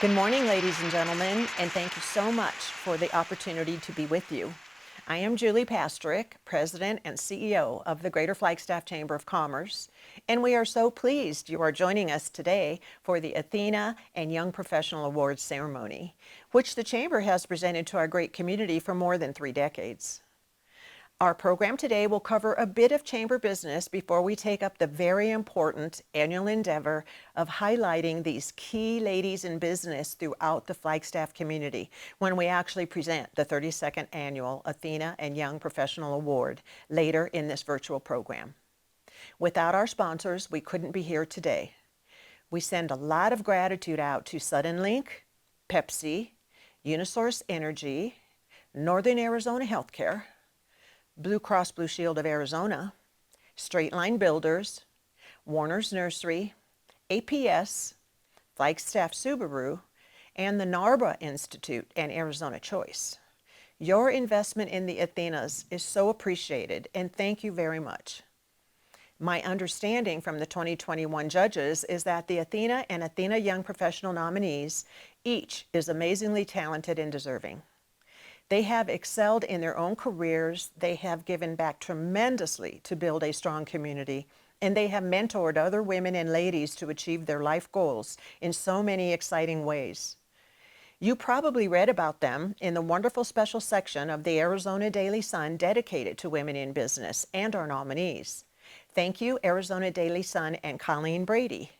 Good morning, ladies and gentlemen, and thank you so much for the opportunity to be with you. I am Julie Pastrick, President and CEO of the Greater Flagstaff Chamber of Commerce, and we are so pleased you are joining us today for the ATHENA and Young Professional Awards ceremony, which the Chamber has presented to our great community for more than 3 decades. Our program today will cover a bit of chamber business before we take up the very important annual endeavor of highlighting these key ladies in business throughout the Flagstaff community when we actually present the 32nd Annual ATHENA and Young Professional Award later in this virtual program. Without our sponsors, we couldn't be here today. We send a lot of gratitude out to Suddenlink, Pepsi, Unisource Energy, Northern Arizona Healthcare, Blue Cross Blue Shield of Arizona, Straight Line Builders, Warner's Nursery, APS, Flagstaff Subaru, and the NARBA Institute and Arizona Choice. Your investment in the Athenas is so appreciated, and thank you very much. My understanding from the 2021 judges is that the ATHENA and ATHENA Young Professional nominees each is amazingly talented and deserving. They have excelled in their own careers, they have given back tremendously to build a strong community, and they have mentored other women and ladies to achieve their life goals in so many exciting ways. You probably read about them in the wonderful special section of the Arizona Daily Sun dedicated to women in business and our nominees. Thank you, Arizona Daily Sun and Colleen Brady.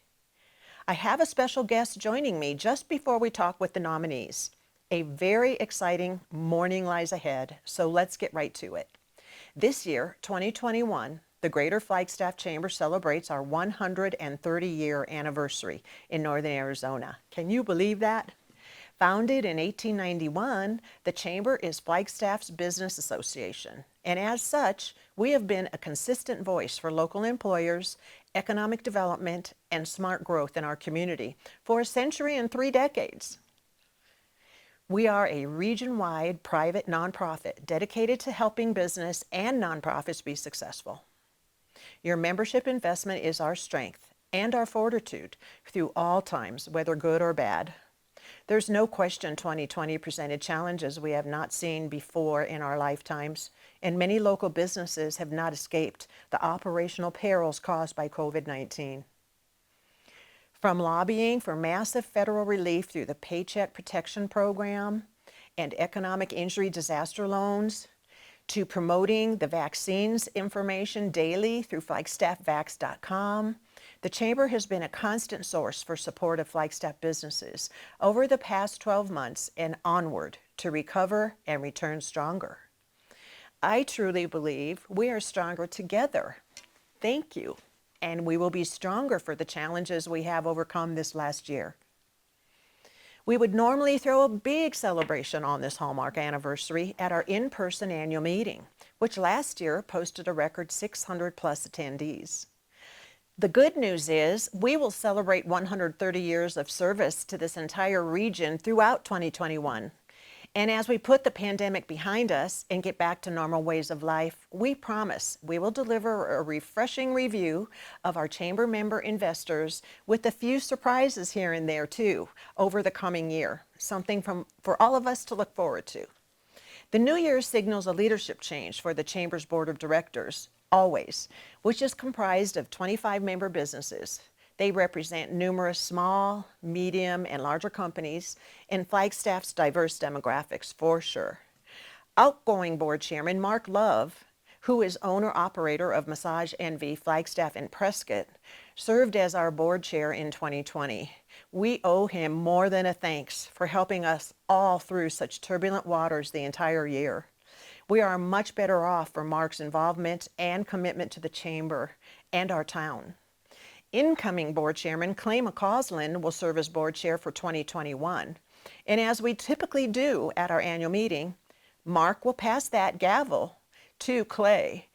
I have a special guest joining me just before we talk with the nominees. A very exciting morning lies ahead, so let's get right to it. This year, 2021, the Greater Flagstaff Chamber celebrates our 130-year anniversary in Northern Arizona. Can you believe that? Founded in 1891, the Chamber is Flagstaff's business association, and as such, we have been a consistent voice for local employers, economic development, and smart growth in our community for a century and 3 decades. We are a region-wide private nonprofit dedicated to helping business and nonprofits be successful. Your membership investment is our strength and our fortitude through all times, whether good or bad. There's no question 2020 presented challenges we have not seen before in our lifetimes, and many local businesses have not escaped the operational perils caused by COVID-19. From lobbying for massive federal relief through the Paycheck Protection Program and economic injury disaster loans, to promoting the vaccines information daily through flagstaffvax.com, the Chamber has been a constant source for support of Flagstaff businesses over the past 12 months and onward to recover and return stronger. I truly believe we are stronger together. Thank you. And we will be stronger for the challenges we have overcome this last year. We would normally throw a big celebration on this hallmark anniversary at our in-person annual meeting, which last year posted a record 600 plus attendees. The good news is we will celebrate 130 years of service to this entire region throughout 2021. And as we put the pandemic behind us and get back to normal ways of life, we promise we will deliver a refreshing review of our Chamber member investors with a few surprises here and there too over the coming year, something for all of us to look forward to. The new year signals a leadership change for the Chamber's Board of Directors, always, which is comprised of 25 member businesses. They represent numerous small, medium, and larger companies in Flagstaff's diverse demographics, for sure. Outgoing board chairman Mark Love, who is owner-operator of Massage Envy Flagstaff and Prescott, served as our board chair in 2020. We owe him more than a thanks for helping us all through such turbulent waters the entire year. We are much better off for Mark's involvement and commitment to the Chamber and our town. Incoming board chairman Claymore Courseland will serve as board chair for 2021. And as we typically do at our annual meeting, Mark will pass that gavel to Clay,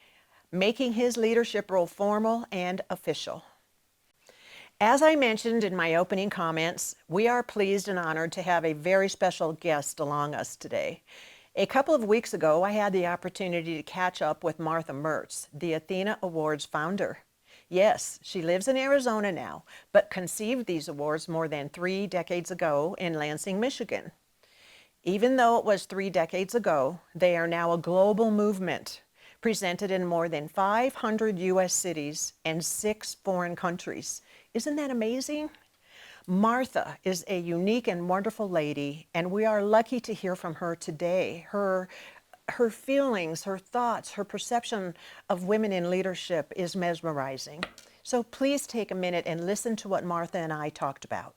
making his leadership role formal and official. As I mentioned in my opening comments, we are pleased and honored to have a very special guest along us today. A couple of weeks ago, I had the opportunity to catch up with Martha Mertz, the ATHENA Awards founder. Yes, she lives in Arizona now, but conceived these awards more than 3 decades ago in Lansing, Michigan. Even though it was 3 decades ago, they are now a global movement, presented in more than 500 U.S. cities and 6 foreign countries. Isn't that amazing? Martha is a unique and wonderful lady, and we are lucky to hear from her today. Her feelings, her thoughts, her perception of women in leadership is mesmerizing. So please take a minute and listen to what Martha and I talked about.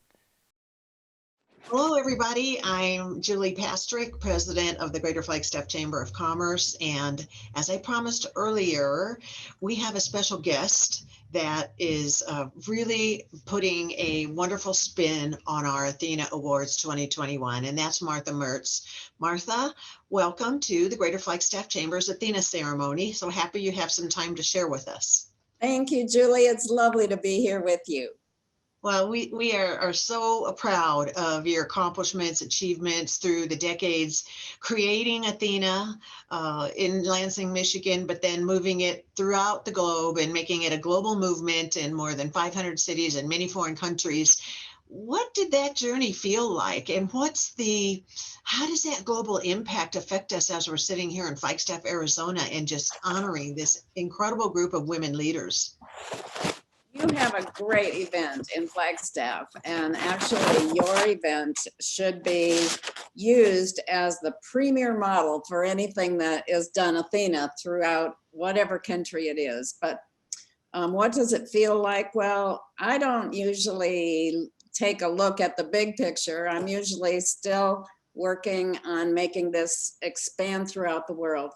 Hello, everybody. I'm Julie Pastrick, president of the Greater Flagstaff Chamber of Commerce. And as I promised earlier, we have a special guest that is really putting a wonderful spin on our ATHENA Awards 2021, and that's Martha Mertz. Martha, welcome to the Greater Flagstaff Chamber's ATHENA ceremony. So happy you have some time to share with us. Thank you, Julie. It's lovely to be here with you. Well, we are so proud of your accomplishments, achievements through the decades, creating ATHENA in Lansing, Michigan, but then moving it throughout the globe and making it a global movement in more than 500 cities and many foreign countries. What did that journey feel like? And how does that global impact affect us as we're sitting here in Flagstaff, Arizona, and just honoring this incredible group of women leaders? You have a great event in Flagstaff, and actually your event should be used as the premier model for anything that is done ATHENA throughout whatever country it is. But what does it feel like? Well, I don't usually take a look at the big picture. I'm usually still working on making this expand throughout the world.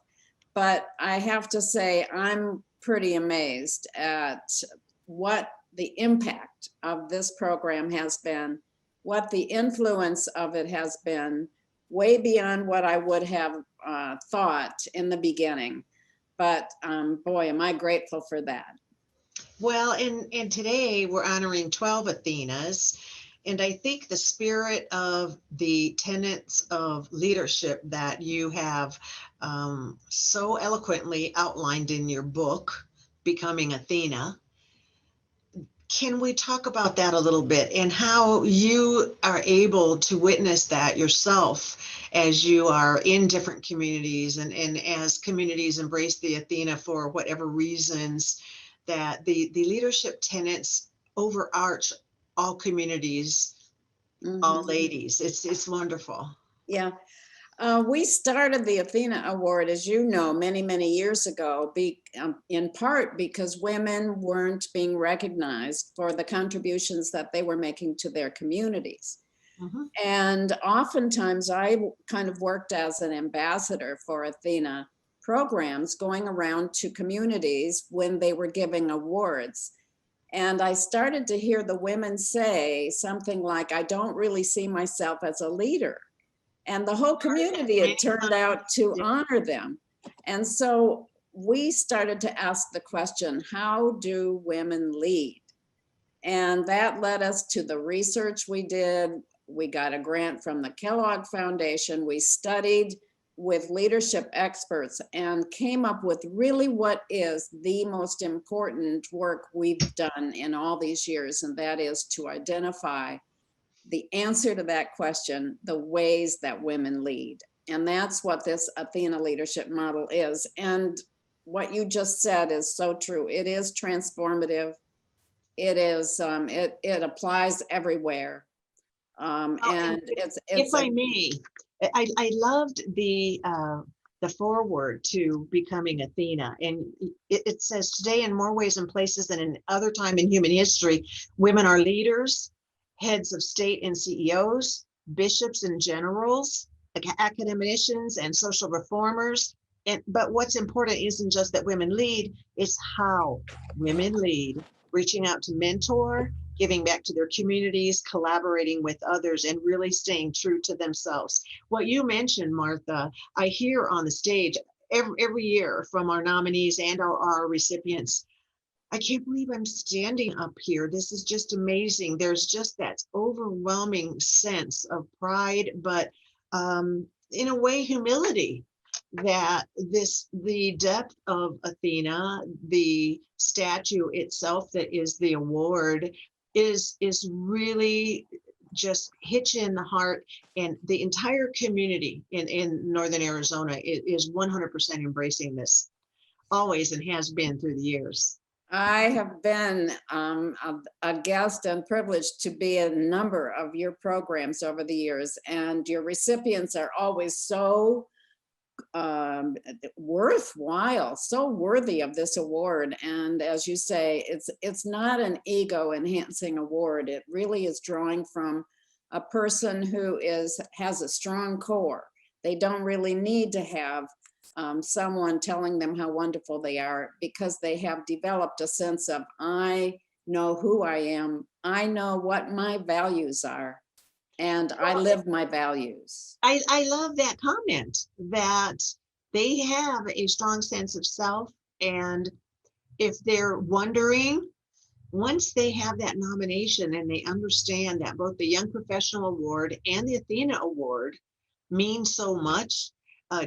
But I have to say, I'm pretty amazed at what the impact of this program has been, what the influence of it has been, way beyond what I would have thought in the beginning. But boy, am I grateful for that. Well, and today we're honoring 12 ATHENAs. And I think the spirit of the tenets of leadership that you have so eloquently outlined in your book, Becoming ATHENA. Can we talk about that a little bit and how you are able to witness that yourself as you are in different communities and as communities embrace the ATHENA for whatever reasons, that the leadership tenets overarch all communities, all ladies. It's wonderful. Yeah. We started the ATHENA Award, as you know, many, many years ago, in part because women weren't being recognized for the contributions that they were making to their communities. And oftentimes I kind of worked as an ambassador for ATHENA programs, going around to communities when they were giving awards. And I started to hear the women say something like, I don't really see myself as a leader. And the whole community had turned out to honor them. And so we started to ask the question, how do women lead? And that led us to the research we did. We got a grant from the Kellogg Foundation. We studied with leadership experts and came up with really what is the most important work we've done in all these years. And that is to identify the answer to that question, the ways that women lead. And that's what this ATHENA leadership model is. And what you just said is so true. It is transformative. It is, it applies everywhere. And it's if I may, I loved the foreword to Becoming ATHENA. And it says, today in more ways and places than in other time in human history, women are leaders, heads of state and CEOs, bishops and generals, academicians and social reformers. But what's important isn't just that women lead, it's how women lead, reaching out to mentor, giving back to their communities, collaborating with others, and really staying true to themselves. What you mentioned, Martha, I hear on the stage every year from our nominees and our recipients. I can't believe I'm standing up here. This is just amazing. There's just that overwhelming sense of pride, but in a way, humility, that the depth of Athena, the statue itself that is the award, is really just hits you in the heart, and the entire community in Northern Arizona is 100% embracing this, always, and has been through the years. I have been a guest and privileged to be in a number of your programs over the years, and your recipients are always so worthwhile, so worthy of this award. And as you say, it's not an ego enhancing award. It really is drawing from a person who has a strong core. They don't really need to have someone telling them how wonderful they are, because they have developed a sense of, I know who I am, I know what my values are, and I live my values. I love that comment, that they have a strong sense of self, and if they're wondering, once they have that nomination and they understand that both the Young Professional Award and the Athena Award mean so much,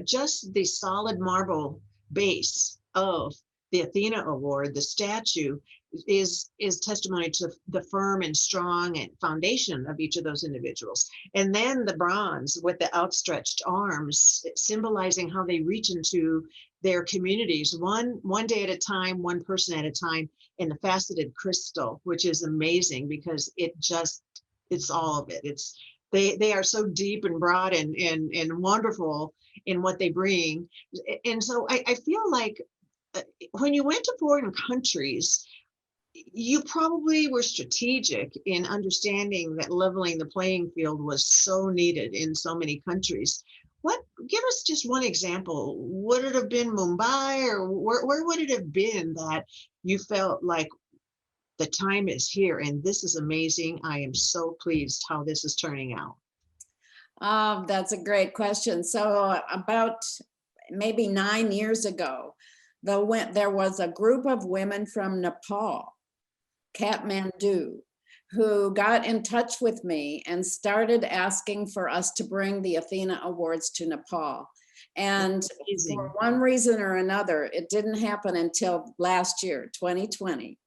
just the solid marble base of the Athena Award, the statue, is testimony to the firm and strong and foundation of each of those individuals. And then the bronze with the outstretched arms, symbolizing how they reach into their communities, one day at a time, one person at a time, in the faceted crystal, which is amazing because it's all of it. They are so deep and broad and wonderful in what they bring. And so I feel like when you went to foreign countries, you probably were strategic in understanding that leveling the playing field was so needed in so many countries. Give us just one example. Would it have been Mumbai, or where would it have been that you felt like the time is here and this is amazing? I am so pleased how this is turning out. That's a great question. So about maybe 9 years ago, there was a group of women from Nepal, Kathmandu, who got in touch with me and started asking for us to bring the Athena Awards to Nepal. And for one reason or another, it didn't happen until last year, 2020.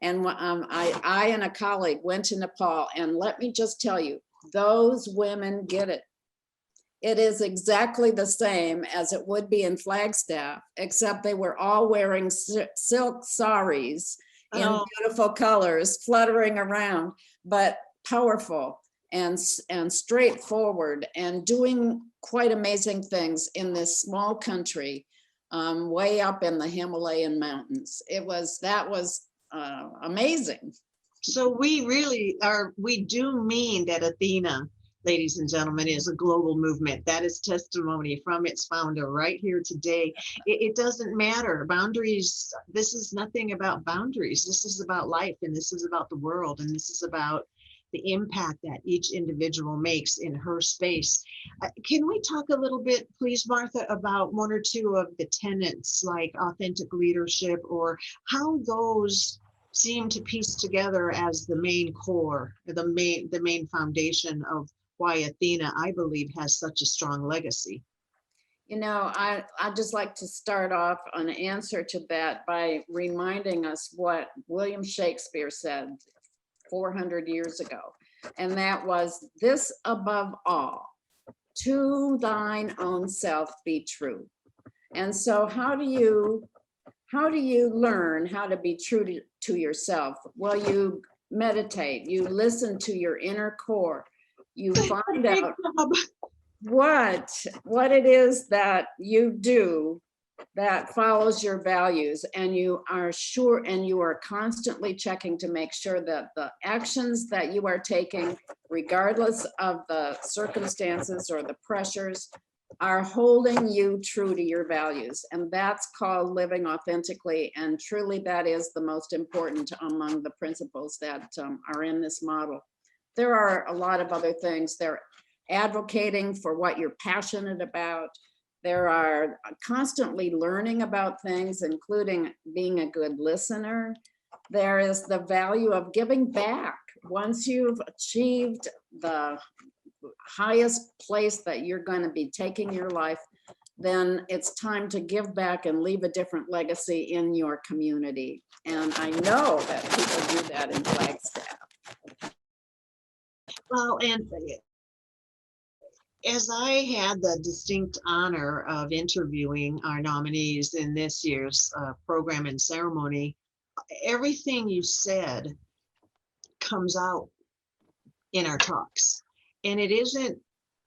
And I and a colleague went to Nepal, and let me just tell you, those women get it. It is exactly the same as it would be in Flagstaff, except they were all wearing silk saris in beautiful colors, fluttering around, but powerful and straightforward, and doing quite amazing things in this small country, way up in the Himalayan mountains. That was amazing. So we do mean that Athena, ladies and gentlemen, is a global movement. That is testimony from its founder right here today. It doesn't matter. Boundaries, this is nothing about boundaries. This is about life, and this is about the world, and this is about the impact that each individual makes in her space. Can we talk a little bit, please, Martha, about one or two of the tenets, like authentic leadership, or how those seem to piece together as the main core, the main foundation of why Athena, I believe, has such a strong legacy? You know, I'd just like to start off an answer to that by reminding us what William Shakespeare said 400 years ago. And that was, this above all, to thine own self be true. And so how do you learn how to be true to yourself? Well, you meditate, you listen to your inner core, you find out what it is that you do that follows your values, and you are sure, and you are constantly checking to make sure that the actions that you are taking, regardless of the circumstances or the pressures, are holding you true to your values. And that's called living authentically. And truly, that is the most important among the principles that are in this model. There are a lot of other things. They're advocating for what you're passionate about. There are constantly learning about things, including being a good listener. There is the value of giving back. Once you've achieved the highest place that you're going to be taking your life, then it's time to give back and leave a different legacy in your community. And I know that people do that in Flagstaff. Well, and as I had the distinct honor of interviewing our nominees in this year's program and ceremony, everything you said comes out in our talks. And it isn't,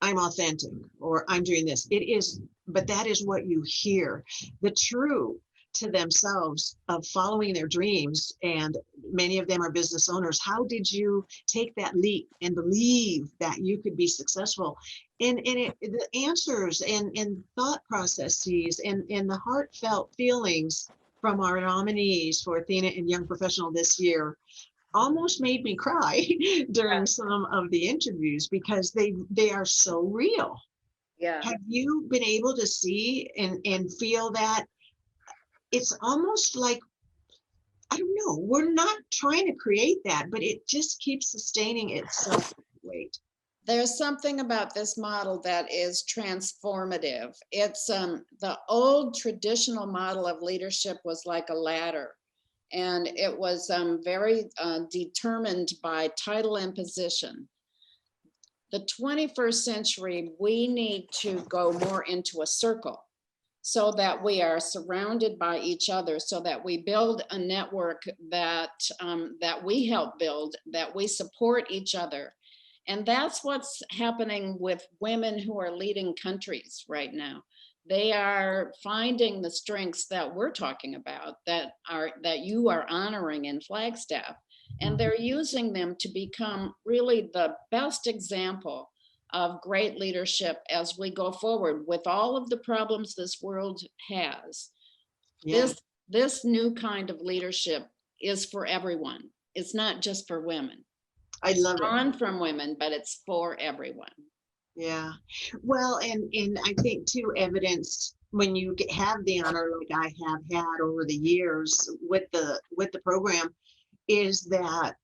I'm authentic or I'm doing this. It is, but that is what you hear. The true to themselves of following their dreams, and many of them are business owners. How did you take that leap and believe that you could be successful? And the answers and thought processes and the heartfelt feelings from our nominees for Athena and Young Professional this year almost made me cry during some of the interviews, because they are so real. Yeah. Have you been able to see and feel that? It's almost like, I don't know, we're not trying to create that, but it just keeps sustaining itself. Wait. There's something about this model that is transformative. It's the old traditional model of leadership was like a ladder, and it was very determined by title and position. The 21st century, we need to go more into a circle, so that we are surrounded by each other, so that we build a network that that we help build, that we support each other. And that's what's happening with women who are leading countries right now. They are finding the strengths that we're talking about, that you are honoring in Flagstaff, and they're using them to become really the best example of great leadership as we go forward with all of the problems this world has. Yeah. This new kind of leadership is for everyone. It's not just for women. I love it. On from women, but it's for everyone. Yeah. Well, and I think too, evidence when you have the honor like I have had over the years with the program, is that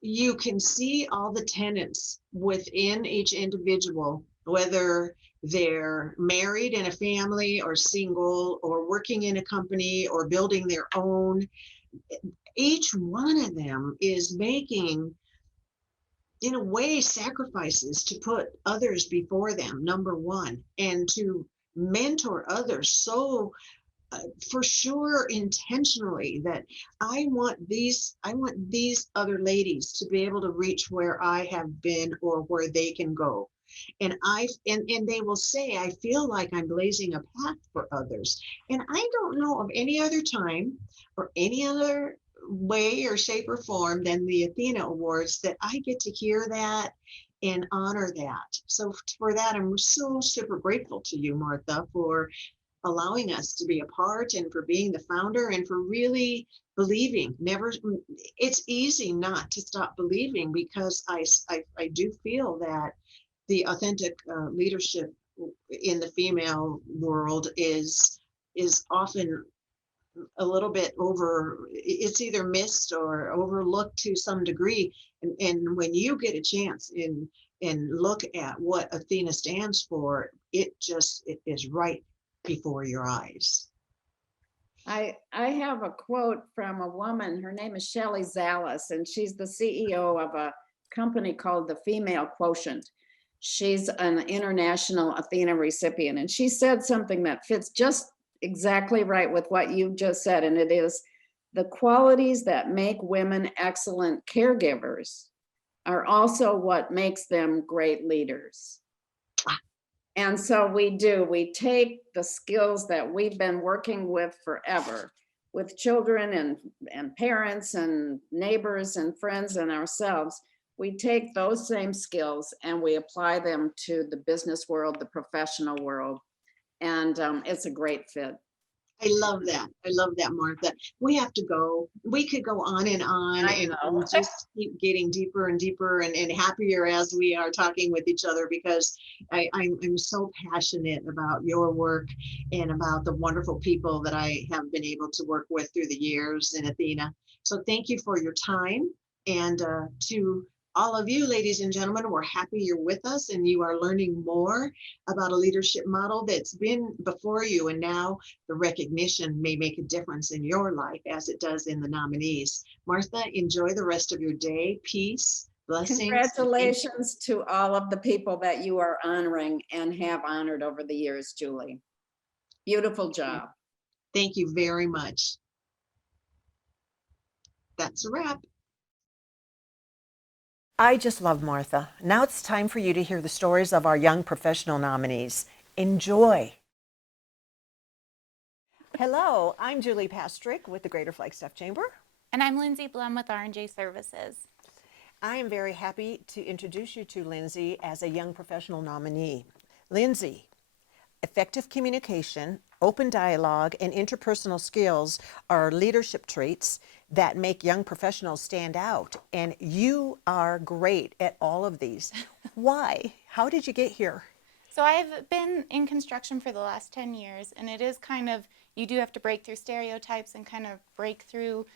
you can see all the tenets within each individual, whether they're married in a family or single or working in a company or building their own. Each one of them is making, in a way, sacrifices to put others before them, number one, and to mentor others. So for sure, intentionally, that I want these other ladies to be able to reach where I have been or where they can go. And they will say, I feel like I'm blazing a path for others. And I don't know of any other time or any other way or shape or form than the Athena Awards that I get to hear that and honor that. So for that, I'm so super grateful to you, Martha, for allowing us to be a part and for being the founder and for really believing. It's easy not to stop believing, because I do feel that the authentic leadership in the female world is often a little bit it's either missed or overlooked to some degree. And when you get a chance and look at what Athena stands for, it is right before your eyes. I have a quote from a woman. Her name is Shelley Zallis, and she's the CEO of a company called the Female Quotient. She's an international Athena recipient, and she said something that fits just exactly right with what you just said, and it is, the qualities that make women excellent caregivers are also what makes them great leaders. And so we take the skills that we've been working with forever, with children and parents and neighbors and friends and ourselves. We take those same skills and we apply them to the business world, the professional world, and it's a great fit. I love that. I love that, Martha. We have to go. We could go on and and just keep getting deeper and deeper and happier as we are talking with each other, because I'm so passionate about your work and about the wonderful people that I have been able to work with through the years in Athena. So thank you for your time, and to all of you, ladies and gentlemen, we're happy you're with us and you are learning more about a leadership model that's been before you. And now the recognition may make a difference in your life as it does in the nominees. Martha, enjoy the rest of your day. Peace, blessings. Congratulations to all of the people that you are honoring and have honored over the years, Julie. Beautiful job. Thank you very much. That's a wrap. I just love Martha. Now it's time for you to hear the stories of our young professional nominees. Enjoy. Hello, I'm Julie Pastrick with the Greater Flagstaff Chamber. And I'm Lindsay Blum with R&J Services. I am very happy to introduce you to Lindsay as a young professional nominee. Lindsay, effective communication, open dialogue, and interpersonal skills are leadership traits that make young professionals stand out. And you are great at all of these. Why? How did you get here? So I've been in construction for the last 10 years, and it is kind of, you do have to break through stereotypes and kind of break through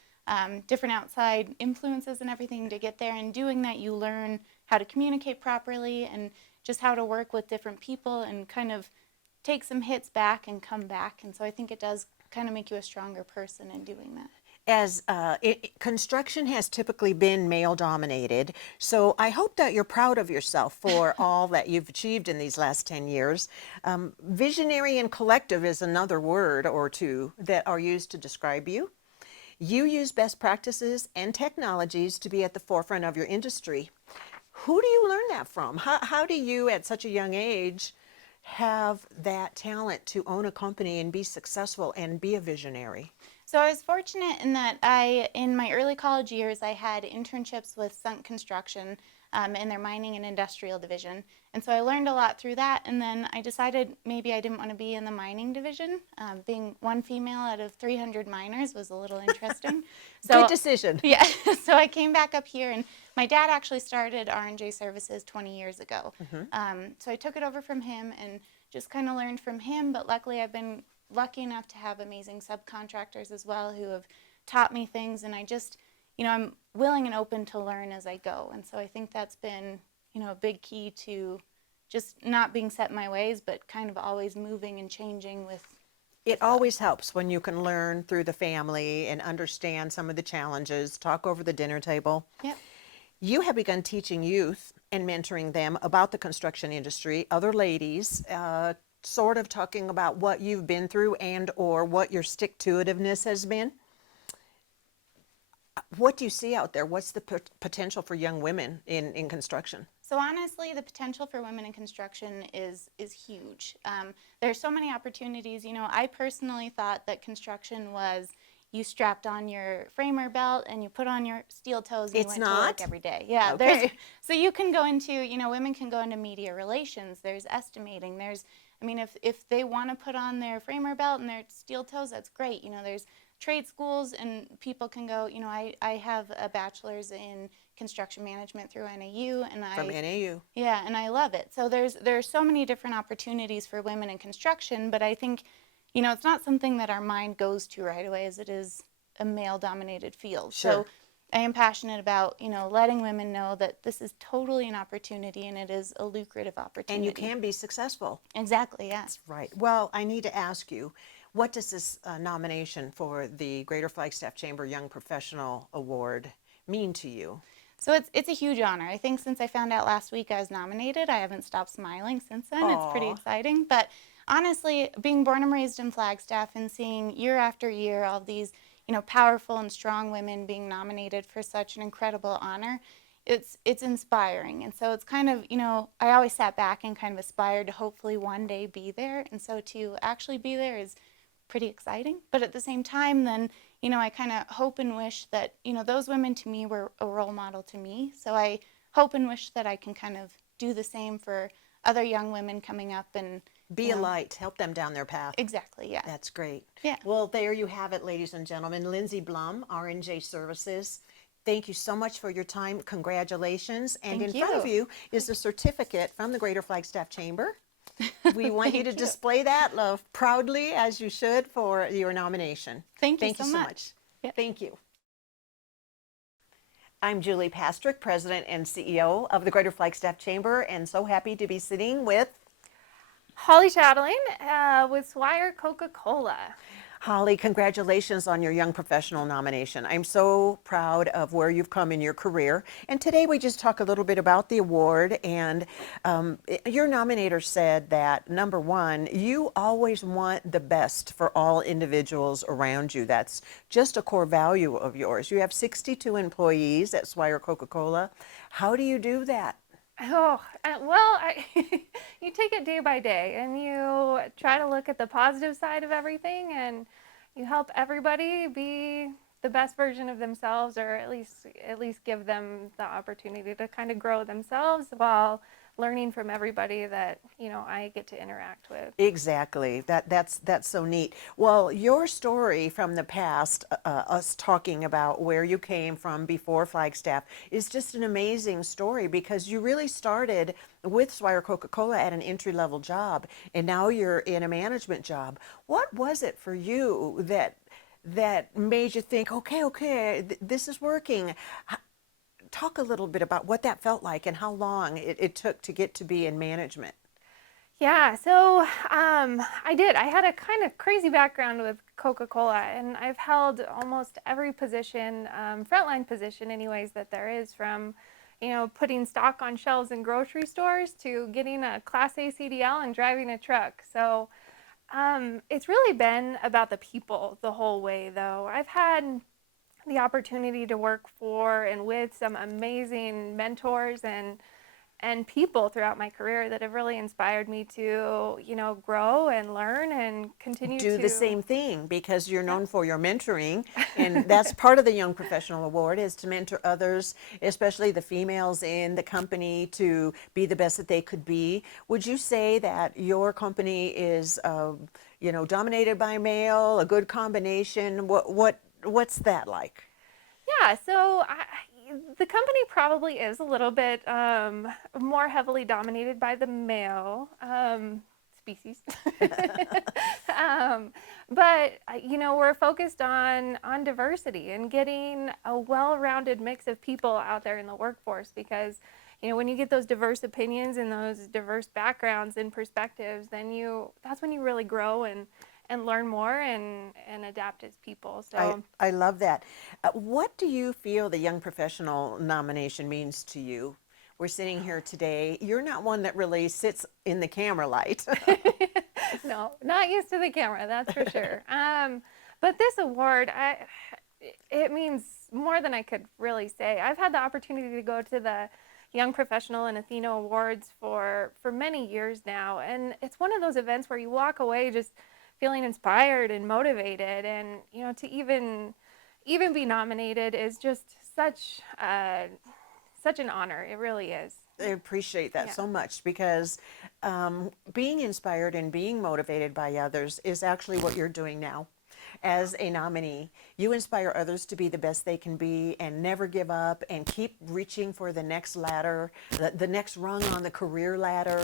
different outside influences and everything to get there. And doing that, you learn how to communicate properly and just how to work with different people and kind of take some hits back and come back. And so I think it does kind of make you a stronger person in doing that. As construction has typically been male dominated, so I hope that you're proud of yourself for all that you've achieved in these last 10 years. Visionary and collective is another word or two that are used to describe you. You use best practices and technologies to be at the forefront of your industry. Who do you learn that from? How do you, at such a young age, have that talent to own a company and be successful and be a visionary? So I was fortunate in that in my early college years, I had internships with Sunk Construction in their mining and industrial division. And so I learned a lot through that. And then I decided maybe I didn't want to be in the mining division. Being one female out of 300 miners was a little interesting. So, good decision. Yeah. So I came back up here, and my dad actually started R&J Services 20 years ago. So I took it over from him and just kind of learned from him. But luckily, I've been lucky enough to have amazing subcontractors as well who have taught me things, and I just, I'm willing and open to learn as I go. And so I think that's been, a big key to just not being set in my ways, but kind of always moving and changing with. It always helps when you can learn through the family and understand some of the challenges, talk over the dinner table. Yep. You have begun teaching youth and mentoring them about the construction industry, other ladies, sort of talking about what you've been through and or what your stick-to-itiveness has been. What do you see out there? What's the potential for young women in construction? So honestly, the potential for women in construction is huge. There's so many opportunities. I personally thought that construction was you strapped on your framer belt and you put on your steel toes and you went to work every day. Yeah. Okay. So you can go into, women can go into media relations. There's estimating. If they want to put on their framer belt and their steel toes, that's great. There's trade schools and people can go, I have a bachelor's in construction management through NAU. From NAU. Yeah, and I love it. So there's so many different opportunities for women in construction, but I think, it's not something that our mind goes to right away as it is a male-dominated field. Sure. So I am passionate about, letting women know that this is totally an opportunity and it is a lucrative opportunity. And you can be successful. Exactly, yeah. That's right. Well, I need to ask you, what does this nomination for the Greater Flagstaff Chamber Young Professional Award mean to you? So it's a huge honor. I think since I found out last week I was nominated, I haven't stopped smiling since then. Aww. It's pretty exciting. But honestly, being born and raised in Flagstaff and seeing year after year all these, powerful and strong women being nominated for such an incredible honor, it's inspiring. And so it's kind of, I always sat back and kind of aspired to hopefully one day be there. And so to actually be there is pretty exciting. But at the same time, then, I kind of hope and wish that, those women to me were a role model to me. So I hope and wish that I can kind of do the same for other young women coming up and be a light, help them down their path. Exactly, yeah. That's great. Yeah. Well, there you have it, ladies and gentlemen. Lindsay Blum, R&J Services. Thank you so much for your time. Congratulations. And Thank in front of you is a certificate from the Greater Flagstaff Chamber. We want you to display that proudly, as you should, for your nomination. Thank you so much. Yeah. Thank you. I'm Julie Pastrick, President and CEO of the Greater Flagstaff Chamber, and so happy to be sitting with Holly Chatelain with Swire Coca-Cola. Holly. Congratulations on your Young Professional nomination. I'm so proud of where you've come in your career. And today we just talk a little bit about the award. And your nominator said that, number one, you always want the best for all individuals around you. That's just a core value of yours. You have 62 employees at Swire Coca-Cola. How do you do that? Oh, well, you take it day by day and you try to look at the positive side of everything and you help everybody be the best version of themselves, or at least give them the opportunity to kind of grow themselves while learning from everybody that, I get to interact with. Exactly. That's so neat. Well, your story from the past, us talking about where you came from before Flagstaff, is just an amazing story, because you really started with Swire Coca-Cola at an entry-level job, and now you're in a management job. What was it for you that made you think, okay, this is working? Talk a little bit about what that felt like and how long it took to get to be in management. Yeah, so I did. I had a kind of crazy background with Coca-Cola, and I've held almost every position, frontline position anyways, that there is, from, putting stock on shelves in grocery stores to getting a Class A CDL and driving a truck. So it's really been about the people the whole way, though. I've had the opportunity to work for and with some amazing mentors and people throughout my career that have really inspired me to, grow and learn and continue Do to the same thing, because you're known for your mentoring, and that's part of the Young Professional Award, is to mentor others, especially the females in the company, to be the best that they could be. Would you say that your company is dominated by male, a good combination? What's that like? Yeah, so the company probably is a little bit more heavily dominated by the male species. But we're focused on diversity and getting a well-rounded mix of people out there in the workforce, because when you get those diverse opinions and those diverse backgrounds and perspectives, then that's when you really grow and learn more and adapt as people. So I love that. What do you feel the Young Professional nomination means to you? We're sitting here today. You're not one that really sits in the camera light. no, not used to the camera, that's for sure. But this award, it means more than I could really say. I've had the opportunity to go to the Young Professional and ATHENA Awards for many years now, and it's one of those events where you walk away just feeling inspired and motivated, and to even be nominated is just such an honor. It really is. I appreciate that so much, because being inspired and being motivated by others is actually what you're doing now. As a nominee, you inspire others to be the best they can be and never give up and keep reaching for the next ladder, the next rung on the career ladder.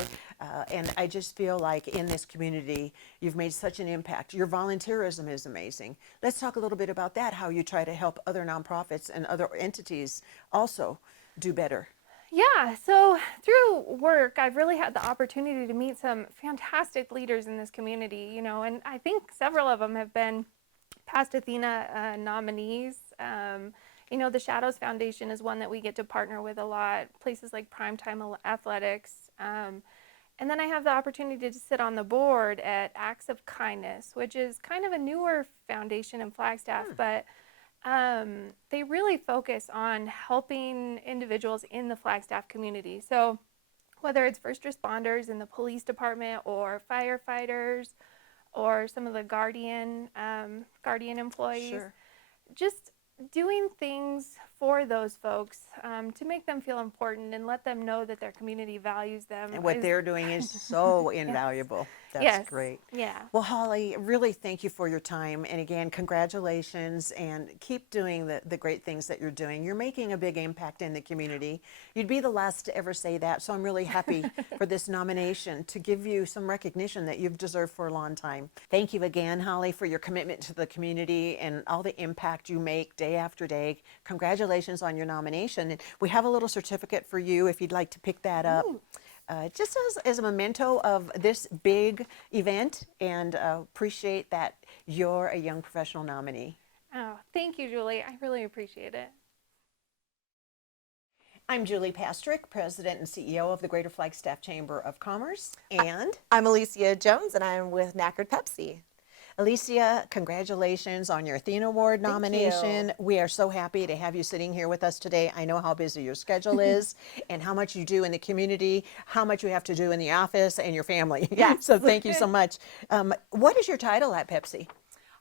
And I just feel like in this community, you've made such an impact. Your volunteerism is amazing. Let's talk a little bit about that, how you try to help other nonprofits and other entities also do better. Yeah, so through work, I've really had the opportunity to meet some fantastic leaders in this community, and I think several of them have been past ATHENA nominees. The Shadows Foundation is one that we get to partner with a lot, places like Primetime Athletics. And then I have the opportunity to sit on the board at Acts of Kindness, which is kind of a newer foundation in Flagstaff, but they really focus on helping individuals in the Flagstaff community. So whether it's first responders in the police department or firefighters or some of the guardian employees, just doing things for those folks to make them feel important and let them know that their community values them. And what they're doing is so invaluable. That's great. Yeah. Well, Holly, really thank you for your time. And again, congratulations, and keep doing the great things that you're doing. You're making a big impact in the community. You'd be the last to ever say that. So I'm really happy for this nomination to give you some recognition that you've deserved for a long time. Thank you again, Holly, for your commitment to the community and all the impact you make day after day. Congratulations on your nomination. And we have a little certificate for you if you'd like to pick that up. Just as a memento of this big event, and appreciate that you're a young professional nominee. Oh, thank you, Julie. I really appreciate it. I'm Julie Pastrick, President and CEO of the Greater Flagstaff Chamber of Commerce. And I'm Alicia Jones, and I'm with Knackered Pepsi. Alicia, congratulations on your ATHENA Award nomination. We are so happy to have you sitting here with us today. I know how busy your schedule is and how much you do in the community, how much you have to do in the office and your family. Yes. So thank you so much. What is your title at Pepsi?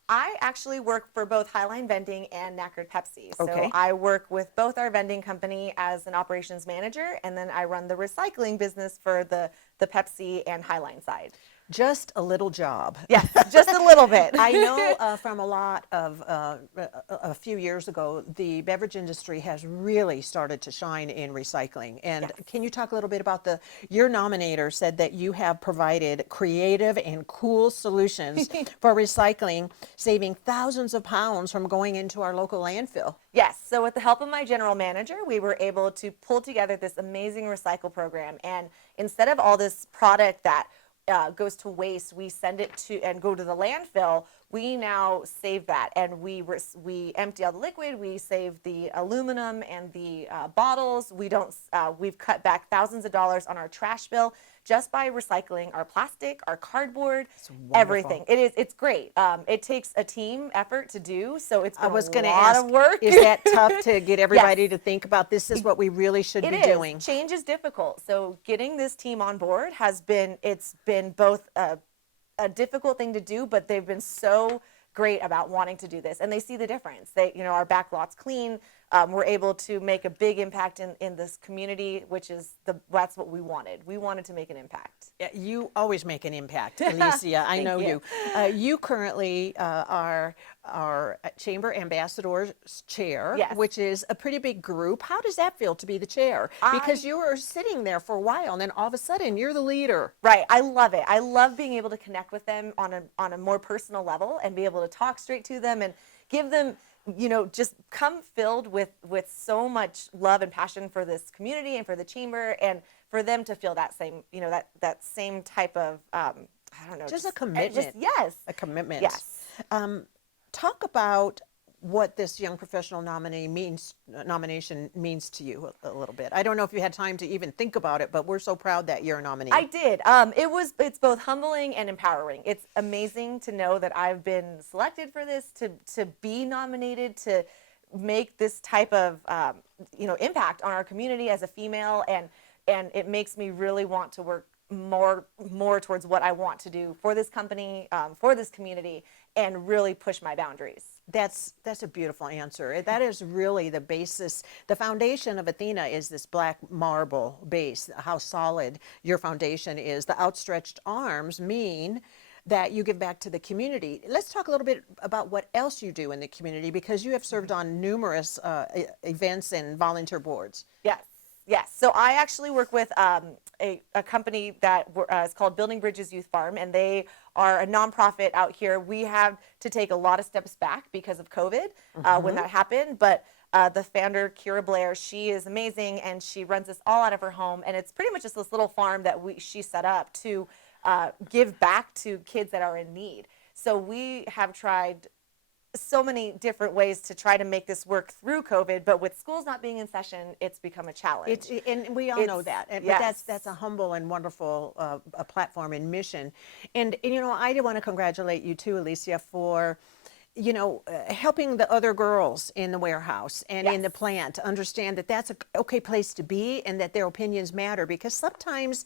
I actually work for both Highline Vending and Knackered Pepsi. So Okay. I work with both our vending company as an operations manager, and then I run the recycling business for the Pepsi and Highline side. Just a little job. Yes, just a little bit. I know from a lot of a few years ago, the beverage industry has really started to shine in recycling. And can you talk a little bit about your nominator said that you have provided creative and cool solutions for recycling, saving thousands of pounds from going into our local landfill. Yes, so with the help of my general manager, we were able to pull together this amazing recycle program. And instead of all this product that goes to waste, we send it to and go to the landfill. We now save that, and we empty out the liquid. We save the aluminum and the bottles. We've cut back thousands of dollars on our trash bill just by recycling our plastic, our cardboard, everything. It's great. It takes a team effort to do, so it's been a lot of work. Is that tough to get everybody to think about this is what we really should be doing? Change is difficult. So getting this team on board it's been both a difficult thing to do, but they've been so great about wanting to do this, and they see the difference. Our back lot's clean. We're able to make a big impact in this community, which is that's what we wanted. We wanted to make an impact. Yeah, you always make an impact, Alicia. I know you. You currently are our Chamber Ambassador's chair, which is a pretty big group. How does that feel to be the chair? Because you were sitting there for a while, and then all of a sudden you're the leader. Right. I love it. I love being able to connect with them on a more personal level and be able to talk straight to them and give them, just come filled with so much love and passion for this community and for the chamber, and for them to feel that same, that same type of, I don't know. Just a commitment. Yes. A commitment. Yes. Talk about what this young professional nomination means to you a little bit. I don't know if you had time to even think about it, but we're so proud that you're a nominee. I did. It's both humbling and empowering. It's amazing to know that I've been selected for this, to be nominated, to make this type of impact on our community as a female, and it makes me really want to work more towards what I want to do for this company, for this community, and really push my boundaries. That's a beautiful answer. That is really the basis. The foundation of ATHENA is this black marble base, how solid your foundation is. The outstretched arms mean that you give back to the community. Let's talk a little bit about what else you do in the community, because you have served on numerous events and volunteer boards. Yes. So I actually work with a company that is called Building Bridges Youth Farm, and they are a nonprofit out here. We have to take a lot of steps back because of COVID when that happened, but the founder, Kira Blair, she is amazing, and she runs this all out of her home, and it's pretty much just this little farm that she set up to give back to kids that are in need. So we have tried so many different ways to try to make this work through COVID, but with schools not being in session, it's become a challenge. And we all know that. But that's a humble and wonderful a platform and mission. And I do want to congratulate you too, Alicia, for helping the other girls in the warehouse and in the plant to understand that that's an okay place to be, and that their opinions matter, because sometimes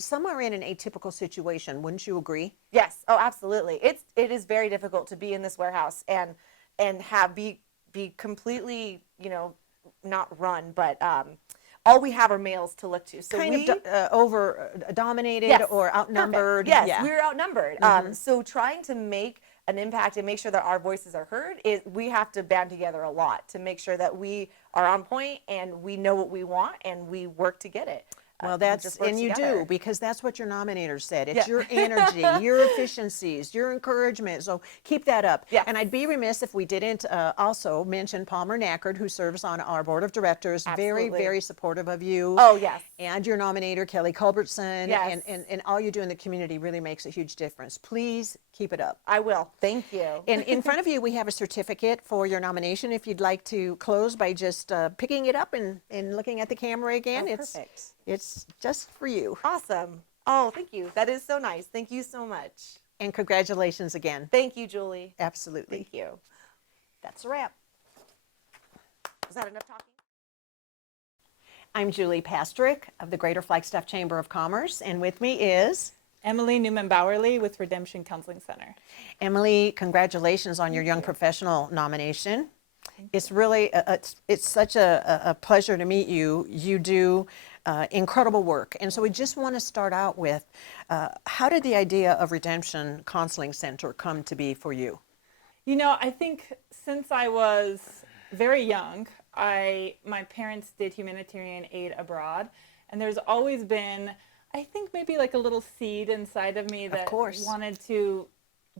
some are in an atypical situation. Wouldn't you agree? Yes. Oh, absolutely. It is very difficult to be in this warehouse and be completely, not run, but all we have are males to look to. So over dominated or outnumbered. Perfect. Yes, we're outnumbered. So trying to make an impact and make sure that our voices are heard, we have to band together a lot to make sure that we are on point and we know what we want and we work to get it. Well, it that's, just works and you together. do, because that's what your nominator said. It's Yeah. your energy, your efficiencies, your encouragement. So keep that up. Yes. And I'd be remiss if we didn't also mention Palmer Nackard, who serves on our board of directors. Very, Absolutely. very supportive of you. Oh, yes. And your nominator, Kelly Culbertson. Yes. And all you do in the community really makes a huge difference. Please keep it up. I will. Thank you. And in front of you, we have a certificate for your nomination. If you'd like to close by just picking it up and looking at the camera again, Oh, it's perfect. it's just for you. Awesome. Oh, thank you. That is so nice. Thank you so much. And congratulations again. Thank you, Julie. Absolutely. Thank you. That's a wrap. Was that enough talking? I'm Julie Pastrick of the Greater Flagstaff Chamber of Commerce, and with me is Emily Newman-Bowerly with Redemption Counseling Center. Emily. Congratulations on your young professional nomination. It's really, it's such a pleasure to meet you. You do incredible work. And so we just want to start out with, how did the idea of Redemption Counseling Center come to be for you? You know, I think since I was very young, my parents did humanitarian aid abroad, and there's always been, I think, maybe like a little seed inside of me that wanted to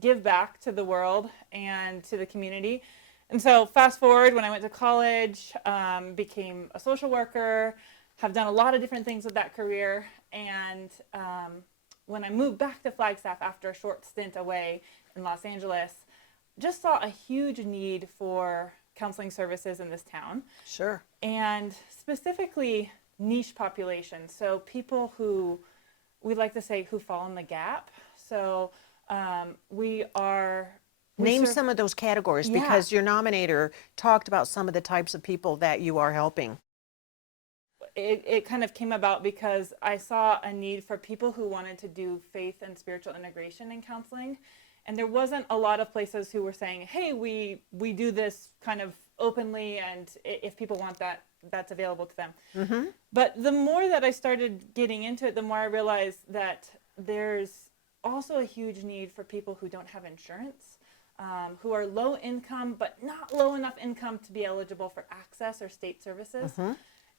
give back to the world and to the community. And so fast forward, when I went to college, became a social worker, have done a lot of different things with that career. And when I moved back to Flagstaff after a short stint away in Los Angeles, just saw a huge need for counseling services in this town. Sure. And specifically niche populations. So people who, we like to say, who fall in the gap. So Name some of those categories, because your nominator talked about some of the types of people that you are helping. It kind of came about because I saw a need for people who wanted to do faith and spiritual integration in counseling. And there wasn't a lot of places who were saying, hey, we do this kind of openly, and if people want that, that's available to them. Mm-hmm. But the more that I started getting into it, the more I realized that there's also a huge need for people who don't have insurance, who are low income, but not low enough income to be eligible for access or state services. Mm-hmm.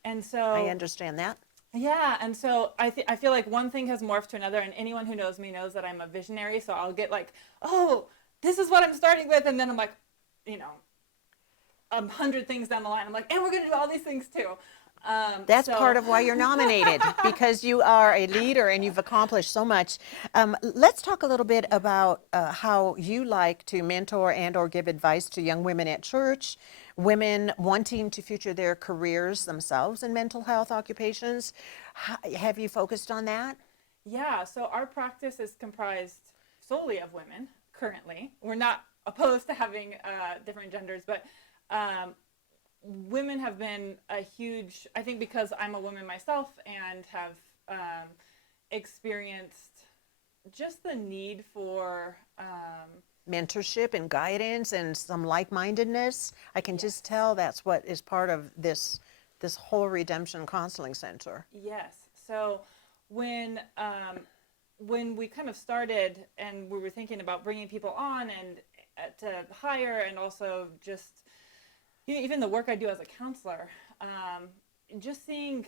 And so I understand that. Yeah, and so I feel like one thing has morphed to another, and anyone who knows me knows that I'm a visionary, so I'll get like, oh, this is what I'm starting with, and then I'm like, 100 things down the line, I'm like, and we're going to do all these things too. That's part of why you're nominated, because you are a leader and you've accomplished so much. Let's talk a little bit about how you like to mentor and or give advice to young women at church, women wanting to future their careers themselves in mental health occupations. Have you focused on that? Yeah, so our practice is comprised solely of women currently. We're not opposed to having different genders, but women have been a huge, I think because I'm a woman myself and have experienced just the need for mentorship and guidance and some like-mindedness. I can just tell that's what is part of this whole Redemption Counseling Center. Yes. So when we kind of started and we were thinking about bringing people on and to hire, and also just even the work I do as a counselor, just seeing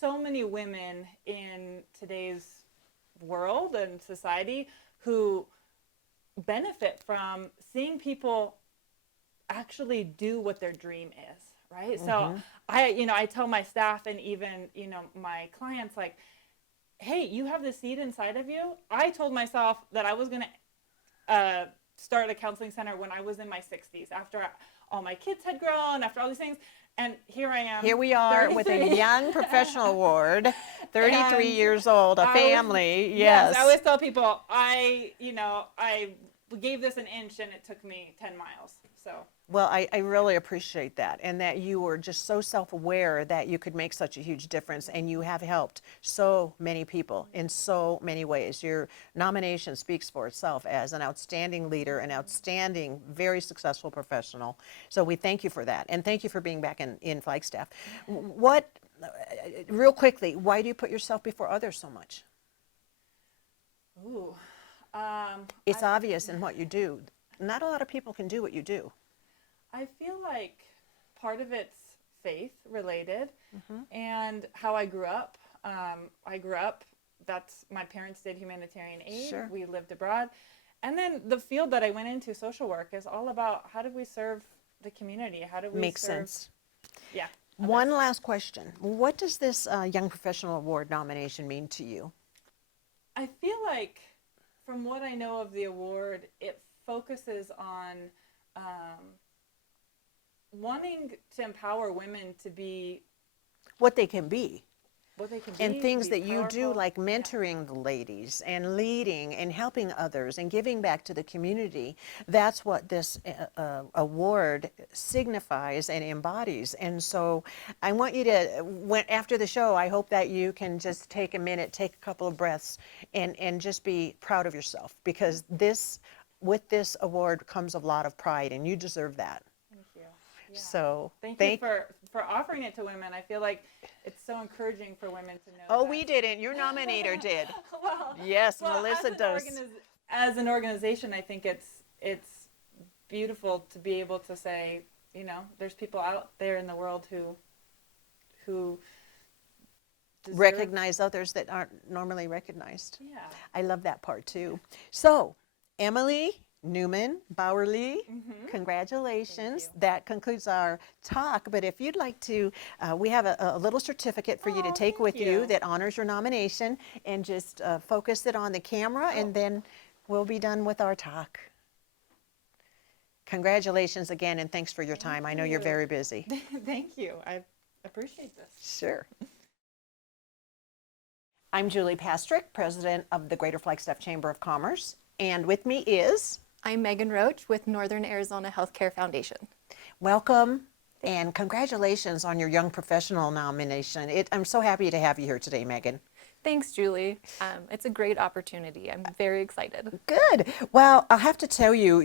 so many women in today's world and society who benefit from seeing people actually do what their dream is, right? Mm-hmm. So I tell my staff and even, my clients, like, hey, you have the seed inside of you. I told myself that I was going to start a counseling center when I was in my 60s, after all my kids had grown, after all these things. And here I am. Here we are 33. with a Young Professional Award, 33 years old, a family. Yes. I always tell people, I gave this an inch and it took me 10 miles. So. Well, I really appreciate that, and that you were just so self-aware that you could make such a huge difference, and you have helped so many people in so many ways. Your nomination speaks for itself as an outstanding leader, an outstanding, very successful professional. So we thank you for that, and thank you for being back in Flagstaff. Real quickly, why do you put yourself before others so much? Ooh. It's obvious in what you do. Not a lot of people can do what you do. I feel like part of it's faith related, mm-hmm. and how I grew up. I grew up, my parents did humanitarian aid. Sure. We lived abroad. And then the field that I went into, social work, is all about how do we serve the community? How do we Makes serve? sense. Yeah. One last question. What does this Young Professional Award nomination mean to you? I feel like, from what I know of the award, it focuses on wanting to empower women to be What they can be. what they can be. And to things be that you do, powerful. like mentoring the ladies and leading and helping others and giving back to the community. That's what this award signifies and embodies. And so I want you to, after the show, I hope that you can just take a minute, take a couple of breaths, and just be proud of yourself, because with this award comes a lot of pride, and you deserve that. Thank you. Yeah. So Thank you for offering it to women. I feel like it's so encouraging for women to know. Oh, that. we didn't. Your nominator did. Well, Yes, well, Melissa does. As an organization, I think it's beautiful to be able to say, there's people out there in the world who deserve, Recognize others that aren't normally recognized. Yeah. I love that part too. So, Emily Newman Bowerly, congratulations. That concludes our talk. But if you'd like to, we have a little certificate for you to take with you that honors your nomination, and just focus it on the camera, and then we'll be done with our talk. Congratulations again, and thanks for your time. I know you're very busy. Thank you. I appreciate this. Sure. I'm Julie Pastrick, president of the Greater Flagstaff Chamber of Commerce, and with me is... I'm Megan Roach with Northern Arizona Healthcare Foundation. Welcome and congratulations on your Young Professional nomination. I'm so happy to have you here today, Megan. Thanks, Julie. It's a great opportunity. I'm very excited. Good. Well, I have to tell you,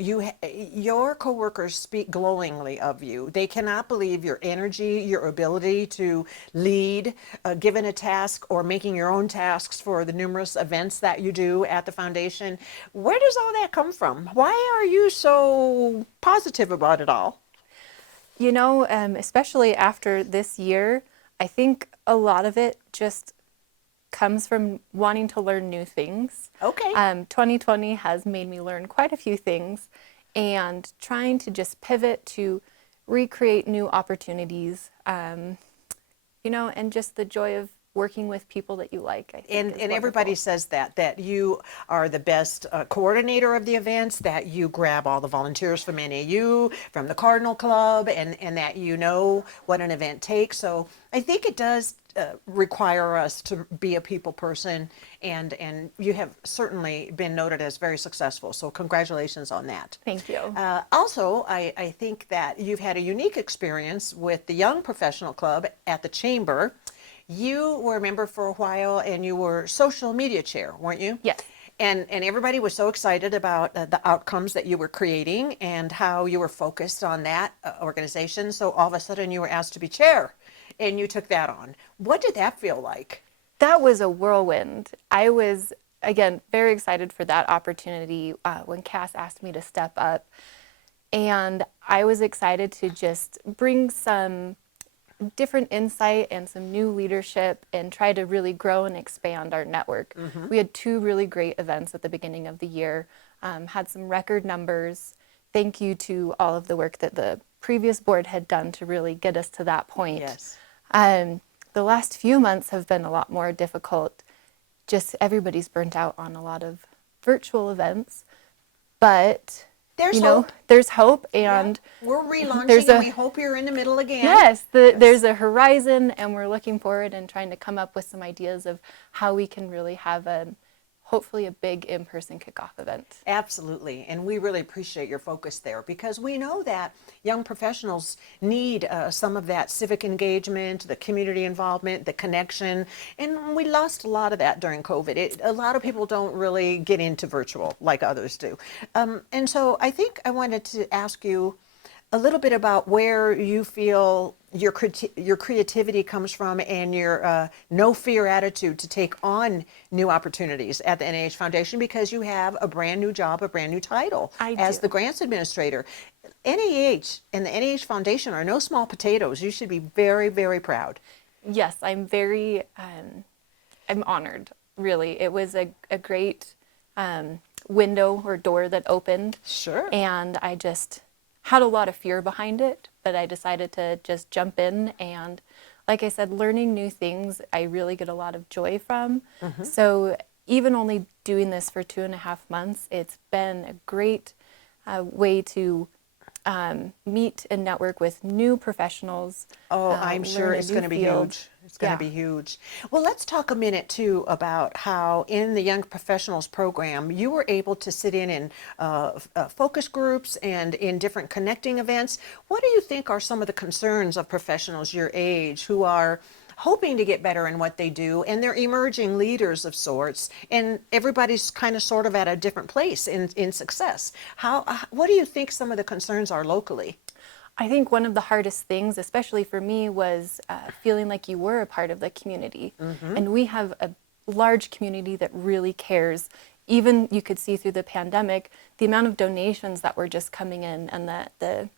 your coworkers speak glowingly of you. They cannot believe your energy, your ability to lead, given a task, or making your own tasks for the numerous events that you do at the foundation. Where does all that come from? Why are you so positive about it all? Especially after this year, I think a lot of it just comes from wanting to learn new things. Okay. 2020 has made me learn quite a few things, and trying to just pivot to recreate new opportunities, and just the joy of working with people that you like. I think And everybody says that you are the best coordinator of the events, that you grab all the volunteers from NAU, from the Cardinal Club, and that you know what an event takes. So I think it does require us to be a people person, and you have certainly been noted as very successful. So congratulations on that. Thank you. Also, I think that you've had a unique experience with the Young Professional Club at the Chamber. You were a member for a while, and you were social media chair, weren't you? Yes. And everybody was so excited about the outcomes that you were creating and how you were focused on that organization. So all of a sudden you were asked to be chair, and you took that on. What did that feel like? That was a whirlwind. I was, again, very excited for that opportunity when Cass asked me to step up. And I was excited to just bring some different insight and some new leadership and try to really grow and expand our network. We had 2 really great events at the beginning of the year, had some record numbers. Thank you to all of the work that the previous board had done to really get us to that point. Yes. The last few months have been a lot more difficult. Just everybody's burnt out on a lot of virtual events, but There's hope. There's hope, and We're relaunching, and we hope you're in the middle again. yes, there's a horizon, and we're looking forward and trying to come up with some ideas of how we can really have hopefully a big in-person kickoff event. Absolutely, and we really appreciate your focus there, because we know that young professionals need some of that civic engagement, the community involvement, the connection, and we lost a lot of that during COVID. A lot of people don't really get into virtual like others do. And so I think I wanted to ask you a little bit about where you feel your creativity comes from, and your no fear attitude to take on new opportunities at the NIH Foundation, because you have a brand new job, a brand new title as the grants administrator. NIH and the NIH Foundation are no small potatoes. You should be very, very proud. Yes, I'm very I'm honored, really. It was a great window or door that opened. Sure. And I just had a lot of fear behind it, but I decided to just jump in. And like I said, learning new things, I really get a lot of joy from. So even only doing this for 2.5 months, it's been a great way to meet and network with new professionals. Oh, I'm sure learn a it's new going to be field. huge. It's going Yeah. to be huge. Well, let's talk a minute too about how in the Young Professionals program you were able to sit in focus groups and in different connecting events. What do you think are some of the concerns of professionals your age who are hoping to get better in what they do, and they're emerging leaders of sorts, and everybody's kind of sort of at a different place in success? What do you think some of the concerns are locally? I think one of the hardest things, especially for me, was feeling like you were a part of the community. And we have a large community that really cares. Even you could see through the pandemic, the amount of donations that were just coming in, and the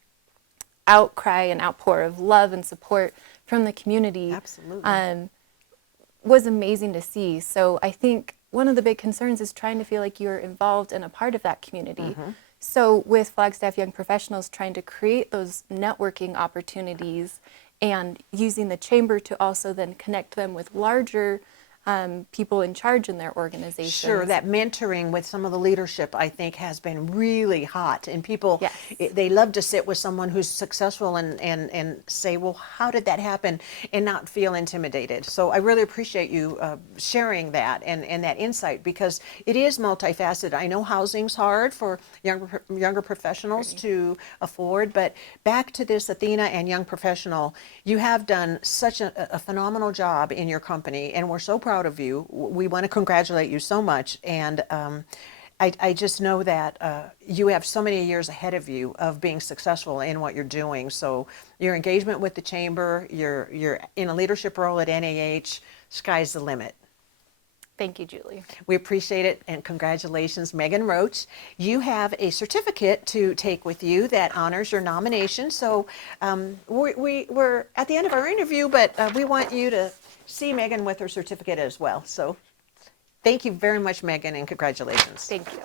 outcry and outpour of love and support from the community was amazing to see. So I think one of the big concerns is trying to feel like you're involved and a part of that community. So with Flagstaff Young Professionals, trying to create those networking opportunities and using the chamber to also then connect them with larger people in charge in their organizations. Sure, that mentoring with some of the leadership, I think, has been really hot. And people, Yes. they love to sit with someone who's successful and say, well, how did that happen? And not feel intimidated. So I really appreciate you sharing that and that insight, because it is multifaceted. I know housing's hard for younger professionals to afford, but back to this Athena and Young Professional, you have done such a phenomenal job in your company, and we're so proud of you. We want to congratulate you so much, and I just know that you have so many years ahead of you of being successful in what you're doing. So your engagement with the chamber, you're in a leadership role at NAH, sky's the limit. Thank you, Julie. We appreciate it, and congratulations, Megan Roach. You have a certificate to take with you that honors your nomination. So we're at the end of our interview, but we want you to see Megan with her certificate as well. So thank you very much, Megan, and congratulations. Thank you.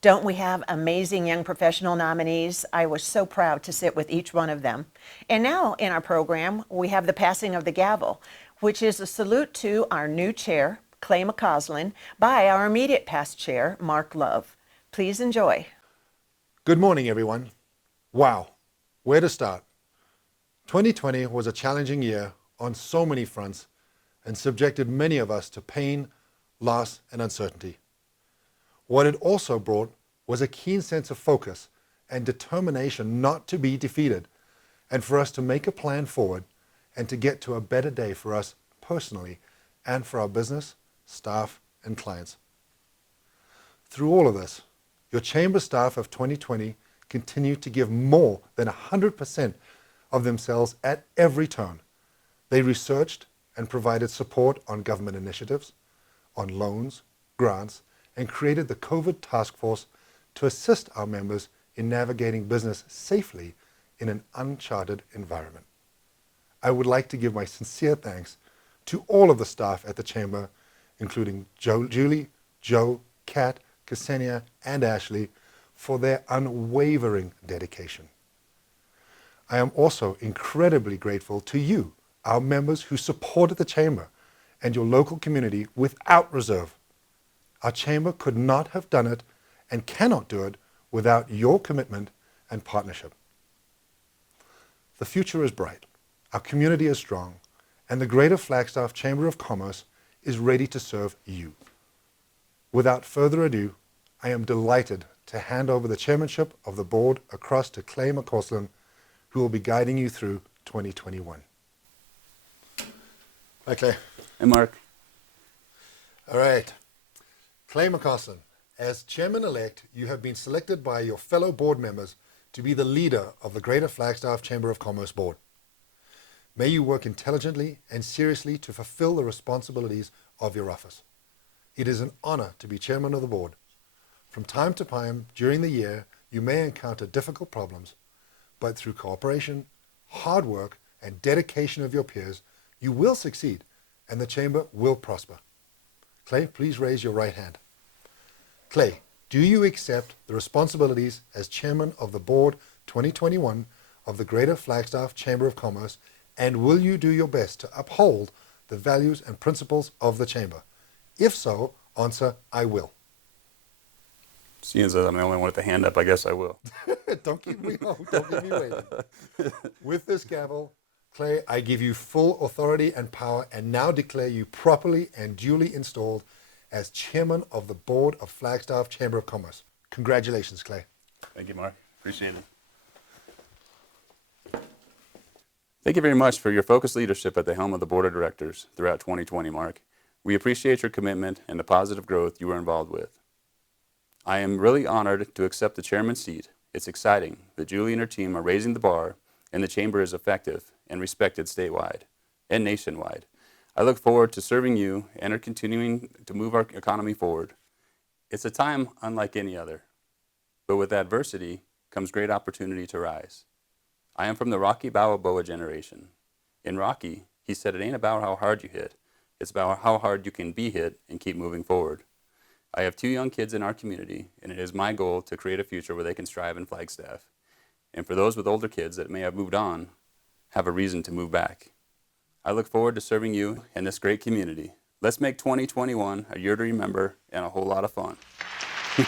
Don't we have amazing young professional nominees? I was so proud to sit with each one of them. And now in our program, we have the passing of the gavel, which is a salute to our new chair, Clay McCausland, by our immediate past chair, Mark Love. Please enjoy. Good morning, everyone. Wow, where to start? 2020 was a challenging year on so many fronts and subjected many of us to pain, loss, and uncertainty. What it also brought was a keen sense of focus and determination not to be defeated, and for us to make a plan forward and to get to a better day for us personally and for our business, staff, and clients. Through all of this, your chamber staff of 2020 continued to give more than 100% of themselves at every turn. They researched and provided support on government initiatives, on loans, grants, and created the COVID task force to assist our members in navigating business safely in an uncharted environment. I would like to give my sincere thanks to all of the staff at the Chamber, including Julie, Joe, Kat, Ksenia, and Ashley, for their unwavering dedication. I am also incredibly grateful to you, our members who supported the Chamber and your local community without reserve. Our Chamber could not have done it and cannot do it without your commitment and partnership. The future is bright, our community is strong, and the Greater Flagstaff Chamber of Commerce is ready to serve you. Without further ado, I am delighted to hand over the chairmanship of the board across to Claymore, who will be guiding you through 2021. Hi, Clay. Hey, Mark. All right. Clay McCausland, as chairman-elect, you have been selected by your fellow board members to be the leader of the Greater Flagstaff Chamber of Commerce Board. May you work intelligently and seriously to fulfill the responsibilities of your office. It is an honor to be chairman of the board. From time to time during the year, you may encounter difficult problems, but through cooperation, hard work, and dedication of your peers, you will succeed and the chamber will prosper. Clay, please raise your right hand. Clay, do you accept the responsibilities as chairman of the board 2021 of the Greater Flagstaff Chamber of Commerce, and will you do your best to uphold the values and principles of the chamber? If so, answer, I will. Seeing as I'm the only one with the hand up, I guess I will. Don't keep me waiting. With this gavel, Clay, I give you full authority and power and now declare you properly and duly installed as chairman of the board of Flagstaff Chamber of Commerce. Congratulations, Clay. Thank you, Mark. Appreciate it. Thank you very much for your focused leadership at the helm of the board of directors throughout 2020, Mark. We appreciate your commitment and the positive growth you were involved with. I am really honored to accept the chairman's seat. It's exciting that Julie and her team are raising the bar and the chamber is effective and respected statewide and nationwide. I look forward to serving you and are continuing to move our economy forward. It's a time unlike any other, but with adversity comes great opportunity to rise. I am from the Rocky Balboa generation. In Rocky, he said it ain't about how hard you hit, it's about how hard you can be hit and keep moving forward. I have 2 young kids in our community, and it is my goal to create a future where they can strive in Flagstaff. And for those with older kids that may have moved on, have a reason to move back. I look forward to serving you and this great community. Let's make 2021 a year to remember and a whole lot of fun. Good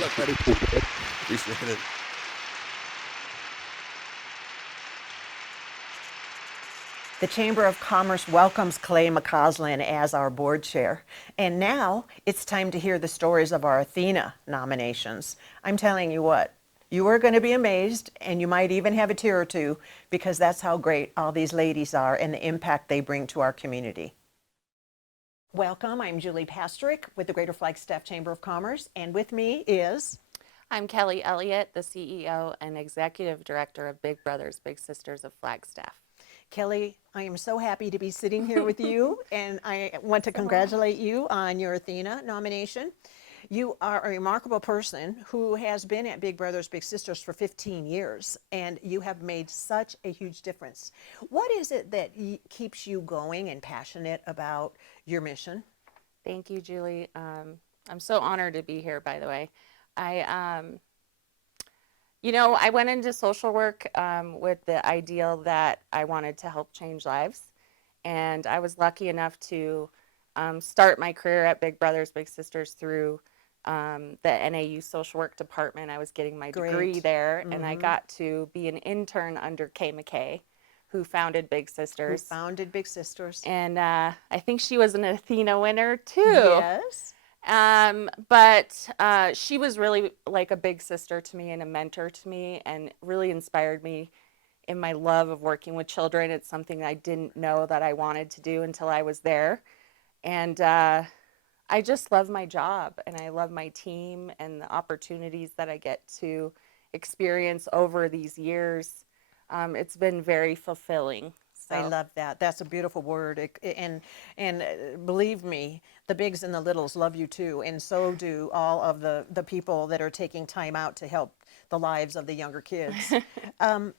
luck, buddy. Appreciate it. The Chamber of Commerce welcomes Clay McCausland as our board chair. And now it's time to hear the stories of our Athena nominations. I'm telling you what, you are going to be amazed, and you might even have a tear or two, because that's how great all these ladies are and the impact they bring to our community. Welcome, I'm Julie Pastrick with the Greater Flagstaff Chamber of Commerce, and with me is... I'm Kelly Elliott, the CEO and Executive Director of Big Brothers Big Sisters of Flagstaff. Kelly, I am so happy to be sitting here with you, and I want to congratulate you on your Athena nomination. You are a remarkable person who has been at Big Brothers Big Sisters for 15 years, and you have made such a huge difference. What is it that keeps you going and passionate about your mission? Thank you, Julie. I'm so honored to be here, by the way. I went into social work with the ideal that I wanted to help change lives. And I was lucky enough to start my career at Big Brothers Big Sisters through the NAU social work department. I was getting my degree there, and I got to be an intern under Kay McKay, who founded Big Sisters. And I think she was an Athena winner too. Yes. But she was really like a big sister to me and a mentor to me, and really inspired me in my love of working with children. It's something I didn't know that I wanted to do until I was there. And I just love my job, and I love my team and the opportunities that I get to experience over these years. It's been very fulfilling. So. I love that. That's a beautiful word. And believe me, the bigs and the littles love you too. And so do all of the people that are taking time out to help the lives of the younger kids.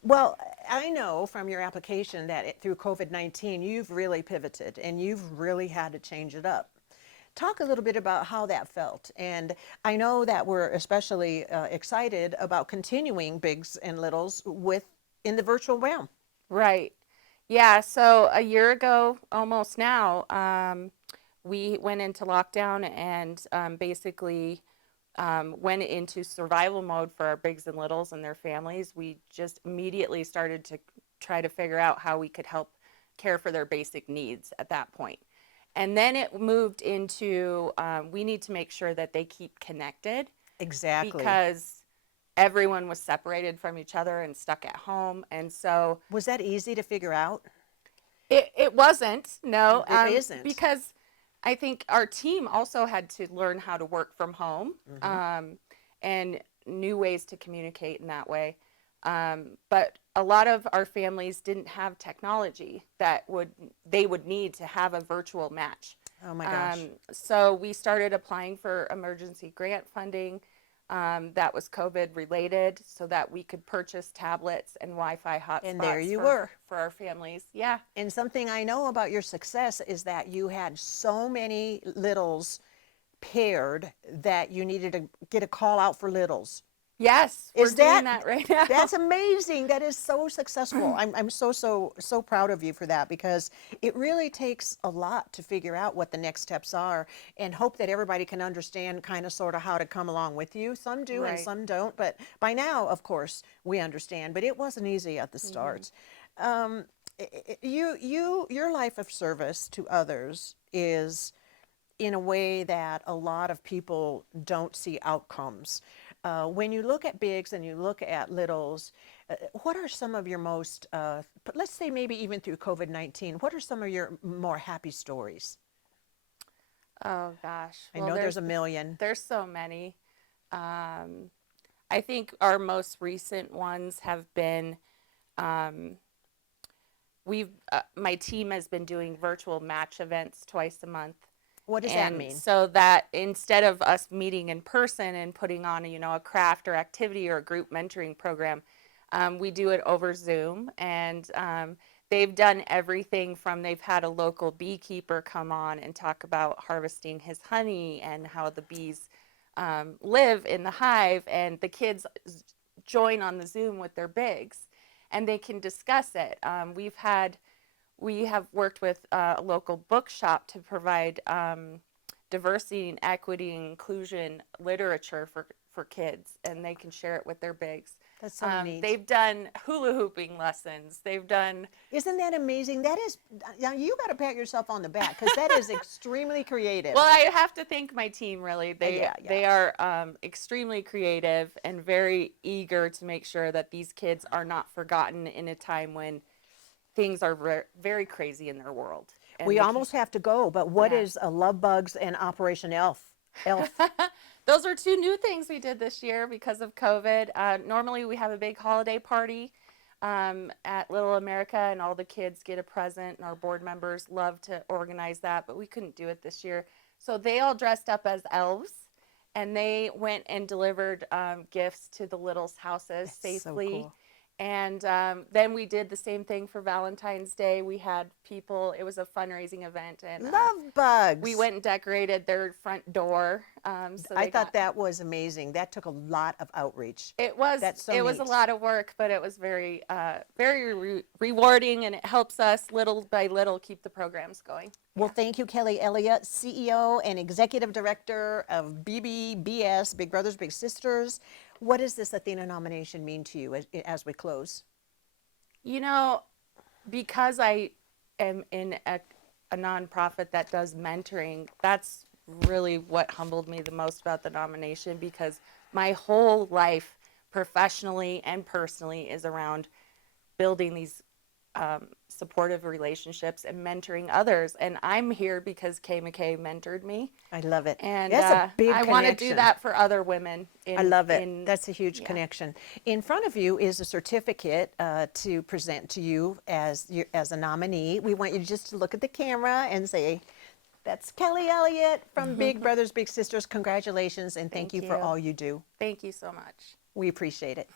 Well, I know from your application that through COVID-19, you've really pivoted and you've really had to change it up. Talk a little bit about how that felt. And I know that we're especially excited about continuing bigs and littles in the virtual realm. Right. Yeah, so a year ago, almost now, we went into lockdown and basically went into survival mode for our bigs and littles and their families. We just immediately started to try to figure out how we could help care for their basic needs at that point. And then it moved into we need to make sure that they keep connected. Exactly. Because everyone was separated from each other and stuck at home. And so... Was that easy to figure out? It wasn't, no. It isn't. Because I think our team also had to learn how to work from home and new ways to communicate in that way. But a lot of our families didn't have technology that they would need to have a virtual match. Oh my gosh. So we started applying for emergency grant funding. that was COVID related so that we could purchase tablets and Wi-Fi hotspots And there you were. for our families. Yeah. And something I know about your success is that you had so many littles paired that you needed to get a call out for littles. Yes, we're Is doing that right now. That's amazing. That is so successful. I'm so proud of you for that, because it really takes a lot to figure out what the next steps are and hope that everybody can understand kind of sort of how to come along with you. Some do and Right. some don't, but by now, of course, we understand, but it wasn't easy at the start. Your life of service to others is in a way that a lot of people don't see outcomes. When you look at bigs and you look at littles, what are some of your most, but let's say maybe even through COVID-19, what are some of your more happy stories? Oh gosh. I know there's a million. There's so many. I think our most recent ones have been, my team has been doing virtual match events twice a month. What does that And mean? so that instead of us meeting in person and putting on, a craft or activity or a group mentoring program, we do it over Zoom. And they've done everything from, they've had a local beekeeper come on and talk about harvesting his honey and how the bees live in the hive, and the kids join on the Zoom with their bigs and they can discuss it. We have worked with a local bookshop to provide diversity and equity and inclusion literature for kids, and they can share it with their bigs. That's so neat. They've done hula hooping lessons. They've done. Isn't that amazing? That is, now you got to pat yourself on the back, because that is extremely creative. Well, I have to thank my team, really. Yeah. They are extremely creative and very eager to make sure that these kids are not forgotten in a time when things are very crazy in their world. And We almost have to go, but what Yeah. is Love Bugs and Operation Elf? Those are two new things we did this year because of COVID. Normally we have a big holiday party at Little America, and all the kids get a present, and our board members love to organize that, but we couldn't do it this year. So they all dressed up as elves, and they went and delivered gifts to the littles' houses That's so safely. cool. And then we did the same thing for Valentine's Day. We had people, it was a fundraising event, and Love Bugs. we went and decorated their front door. So I they thought got- that was amazing. That took a lot of outreach. it was That's so it was a neat. lot of work, but it was very rewarding, and it helps us little by little keep the programs going. Well, thank you, Kelly Elliott, CEO and Executive Director of BBBS, Big Brothers Big Sisters. What does this Athena nomination mean to you as we close? Because I am in a nonprofit that does mentoring, that's really what humbled me the most about the nomination, because my whole life, professionally and personally, is around building these supportive relationships and mentoring others. And I'm here because Kay McKay mentored me. I love it. And That's a big I want to do connection. that for other women. I love it. That's a huge connection. In front of you is a certificate to present to you as a nominee. We want you just to look at the camera and say, "That's Kelly Elliott from Big Brothers Big Sisters. Congratulations, and thank you for all you do." Thank you so much. We appreciate it.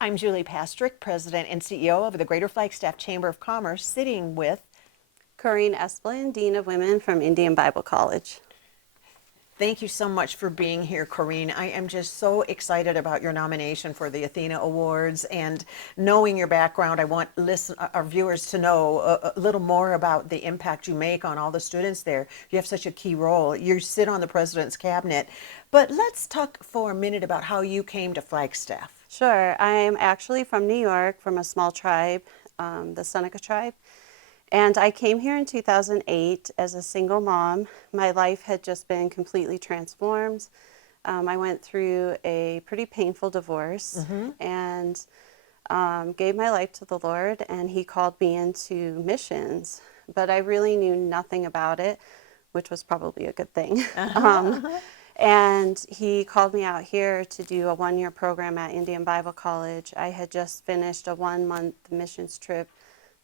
I'm Julie Pastrick, President and CEO of the Greater Flagstaff Chamber of Commerce, sitting with Corrine Esplin, Dean of Women from Indian Bible College. Thank you so much for being here, Corrine. I am just so excited about your nomination for the ATHENA Awards, and knowing your background, I want our viewers to know a little more about the impact you make on all the students there. You have such a key role. You sit on the President's Cabinet. But let's talk for a minute about how you came to Flagstaff. Sure. I'm actually from New York, from a small tribe, the Seneca tribe. And I came here in 2008 as a single mom. My life had just been completely transformed. I went through a pretty painful divorce and gave my life to the Lord, and He called me into missions. But I really knew nothing about it, which was probably a good thing. And He called me out here to do a one-year program at Indian Bible College. I had just finished a 1-month missions trip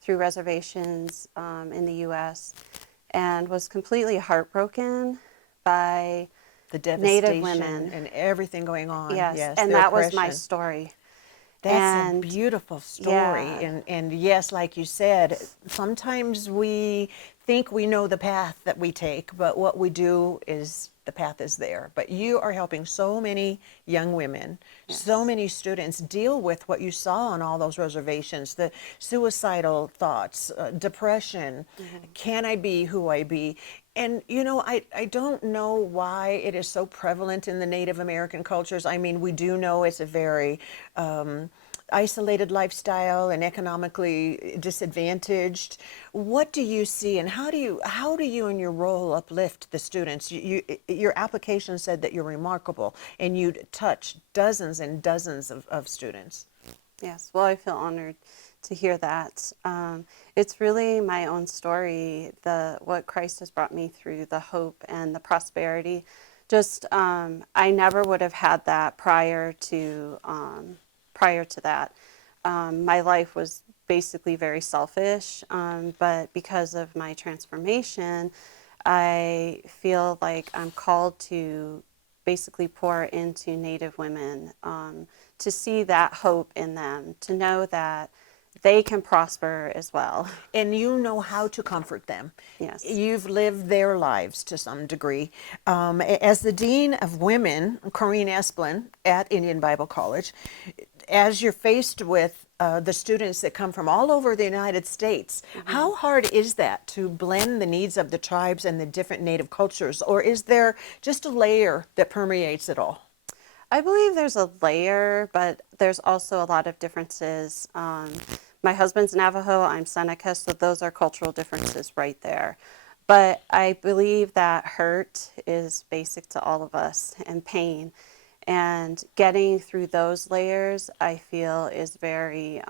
through reservations in the U.S. and was completely heartbroken by The devastation women. and everything going on. Yes, and the that was my oppression. story. That's a And beautiful story. yeah. And yes, like you said, sometimes we think we know the path that we take, but what we do is the path is there. But you are helping so many young women, so Yes. many students deal with what you saw on all those reservations, the suicidal thoughts, depression, can I be who I be? And you know, I don't know why it is so prevalent in the Native American cultures. I mean, we do know it's a very isolated lifestyle and economically disadvantaged. What do you see, and how do you in your role uplift the students? Your application said that you're remarkable and you'd touch dozens and dozens of students. Yes, well, I feel honored to hear that. It's really my own story, what Christ has brought me through, the hope and the prosperity. Just, I never would have had that prior to that. My life was basically very selfish, but because of my transformation, I feel like I'm called to basically pour into Native women, to see that hope in them, to know that they can prosper as well. And you know how to comfort them. Yes. You've lived their lives to some degree. As the Dean of Women, Corrine Esplin, at Indian Bible College, as you're faced with the students that come from all over the United States, how hard is that to blend the needs of the tribes and the different Native cultures? Or is there just a layer that permeates it all? I believe there's a layer, but there's also a lot of differences. My husband's Navajo, I'm Seneca, so those are cultural differences right there. But I believe that hurt is basic to all of us, and pain. And getting through those layers, I feel, is very,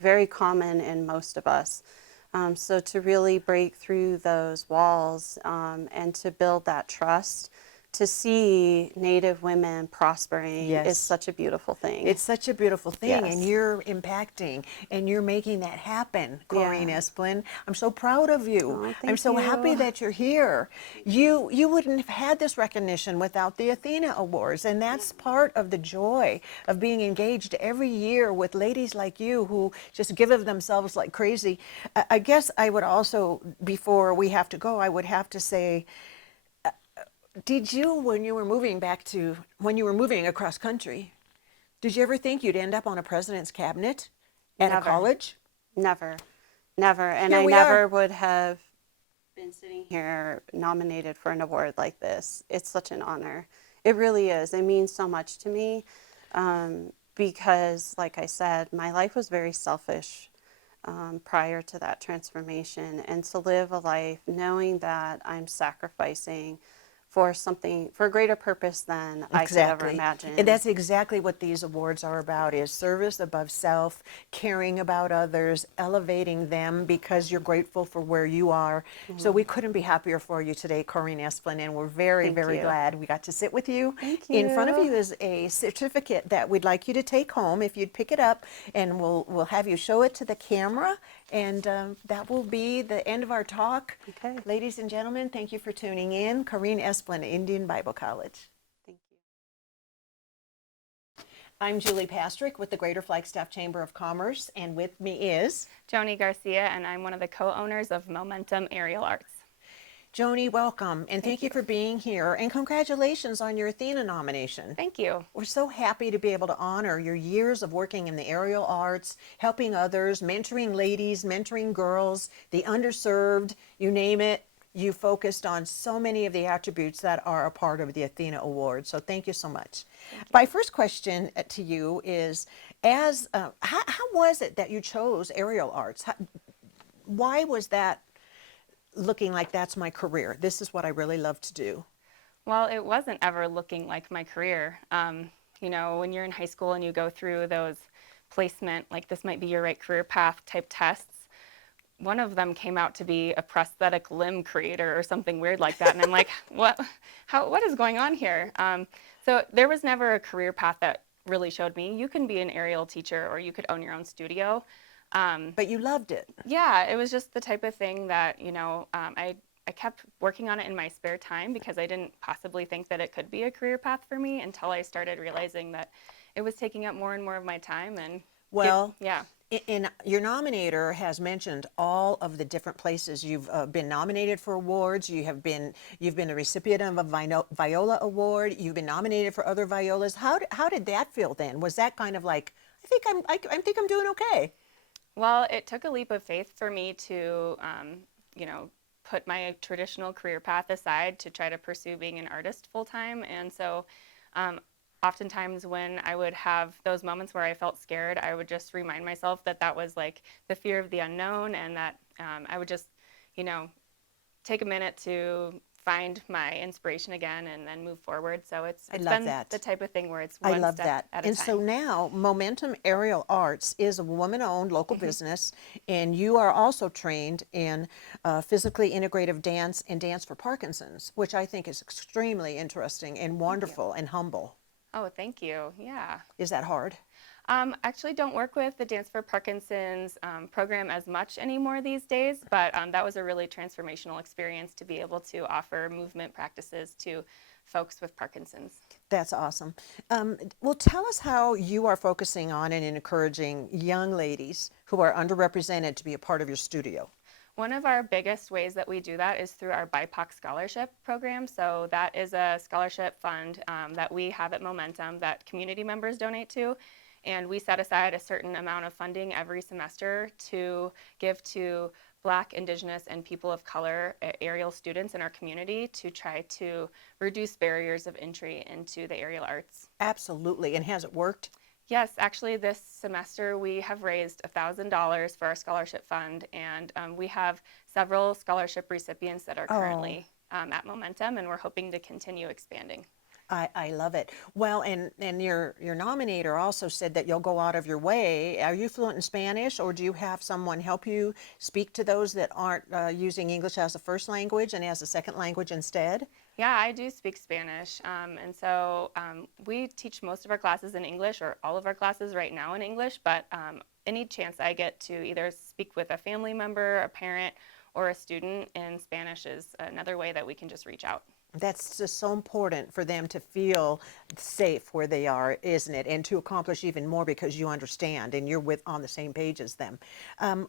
very common in most of us. So to really break through those walls and to build that trust, to see Native women prospering is such a beautiful thing. It's such a beautiful thing, and Yes. you're impacting and you're making that happen, Corrine Yeah. Esplin. I'm so proud of you. Oh, I'm thank so happy you. that you're here. You wouldn't have had this recognition without the ATHENA Awards, and that's part of the joy of being engaged every year with ladies like you who just give of themselves like crazy. I guess I would also, before we have to go, I would have to say, did you, when you were moving across country, did you ever think you'd end up on a president's cabinet at a Never. college? Never, never. And Here I we never are. would have been sitting here nominated for an award like this. It's such an honor. It really is. It means so much to me because, like I said, my life was very selfish prior to that transformation. And to live a life knowing that I'm sacrificing for something, for a greater purpose than I could ever imagine. And that's exactly what these awards are about, is service above self, caring about others, elevating them because you're grateful for where you are. So we couldn't be happier for you today, Corrine Esplin, and we're very, Thank very you. glad we got to sit with you. Thank In front of you. you is a certificate that we'd like you to take home. If you'd pick it up, and we'll have you show it to the camera, and that will be the end of our talk. Okay. Ladies and gentlemen, thank you for tuning in. Corrine Esplin, Indian Bible College. Thank you. I'm Julie Pastrick with the Greater Flagstaff Chamber of Commerce, and with me is Joni Garcia, and I'm one of the co-owners of Momentum Aerial Arts. Joni. Welcome, and thank you for being here, and congratulations on your ATHENA nomination. Thank you. We're so happy to be able to honor your years of working in the aerial arts, helping others, mentoring ladies, mentoring girls, the underserved, you name it. You focused on so many of the attributes that are a part of the ATHENA Award. So thank you so much. My first question to you is, how was it that you chose aerial arts? Why was that looking like that's my career? This is what I really love to do. Well, it wasn't ever looking like my career. You know, when you're in high school and you go through those placement, like this might be your right career path type tests, one of them came out to be a prosthetic limb creator or something weird like that. And I'm like, what is going on here? So there was never a career path that really showed me, you can be an aerial teacher or you could own your own studio. But you loved it. Yeah, it was just the type of thing that, you know, I I kept working on it in my spare time because I didn't possibly think that it could be a career path for me until I started realizing that it was taking up more and more of my time. And Well, yeah. in your nominator has mentioned all of the different places you've been nominated for awards. You've been a recipient of a Viola Award. You've been nominated for other Violas. How did that feel then? Was that kind of like, I think I'm doing okay? Well, it took a leap of faith for me to, you know, put my traditional career path aside to try to pursue being an artist full time. And so oftentimes when I would have those moments where I felt scared, I would just remind myself that that was like the fear of the unknown, and that I would just, you know, take a minute to find my inspiration again and then move forward. So it's been the type of thing where it's one step at a time. And so now Momentum Aerial Arts is a woman-owned local business, and you are also trained in physically integrative dance and dance for Parkinson's, which I think is extremely interesting and wonderful and humble. Oh, thank you. Yeah. Is that hard? Actually don't work with the Dance for Parkinson's program as much anymore these days, but that was a really transformational experience to be able to offer movement practices to folks with Parkinson's. That's awesome. Well, tell us how you are focusing on and encouraging young ladies who are underrepresented to be a part of your studio. One of our biggest ways that we do that is through our BIPOC scholarship program. So that is a scholarship fund that we have at Momentum that community members donate to. And we set aside a certain amount of funding every semester to give to Black, Indigenous, and people of color aerial students in our community to try to reduce barriers of entry into the aerial arts. Absolutely. And has it worked? Yes, actually this semester we have raised $1,000 for our scholarship fund, and we have several scholarship recipients that are currently at Momentum, and we're hoping to continue expanding. I love it. Well, and your nominator also said that you'll go out of your way. Are you fluent in Spanish, or do you have someone help you speak to those that aren't using English as a first language and as a second language instead? Yeah, I do speak Spanish, and so we teach most of our classes in English, or all of our classes right now in English, but any chance I get to either speak with a family member, a parent, or a student in Spanish is another way that we can just reach out. That's just so important for them to feel safe where they are, isn't it? And to accomplish even more because you understand and you're on the same page as them.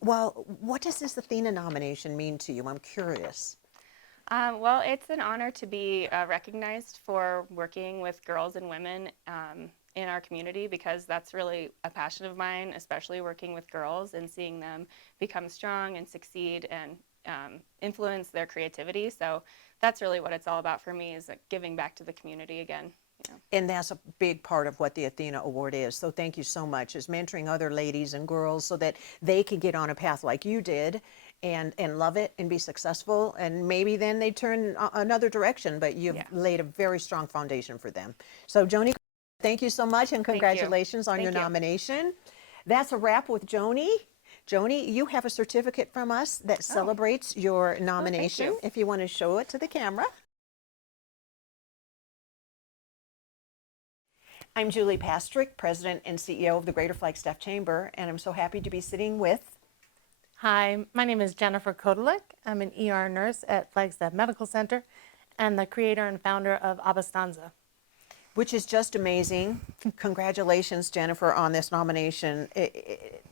Well, what does this ATHENA nomination mean to you? I'm curious. Well, it's an honor to be recognized for working with girls and women in our community, because that's really a passion of mine, especially working with girls and seeing them become strong and succeed and influence their creativity. So that's really what it's all about for me, is giving back to the community again. Yeah. And that's a big part of what the ATHENA Award is. So thank you so much, is mentoring other ladies and girls so that they can get on a path like you did and love it and be successful. And maybe then they turn another direction, but you've laid a very strong foundation for them. So Joni, thank you so much, and congratulations on your nomination. That's a wrap with Joni. Joni, you have a certificate from us that celebrates your nomination. Thank you. If you want to show it to the camera. I'm Julie Pastrick, President and CEO of the Greater Flagstaff Chamber, and I'm so happy to be sitting with... Hi, my name is Jennifer Kodelik. I'm an ER nurse at Flagstaff Medical Center and the creator and founder of Abastanza. Which is just amazing. Congratulations, Jennifer, on this nomination.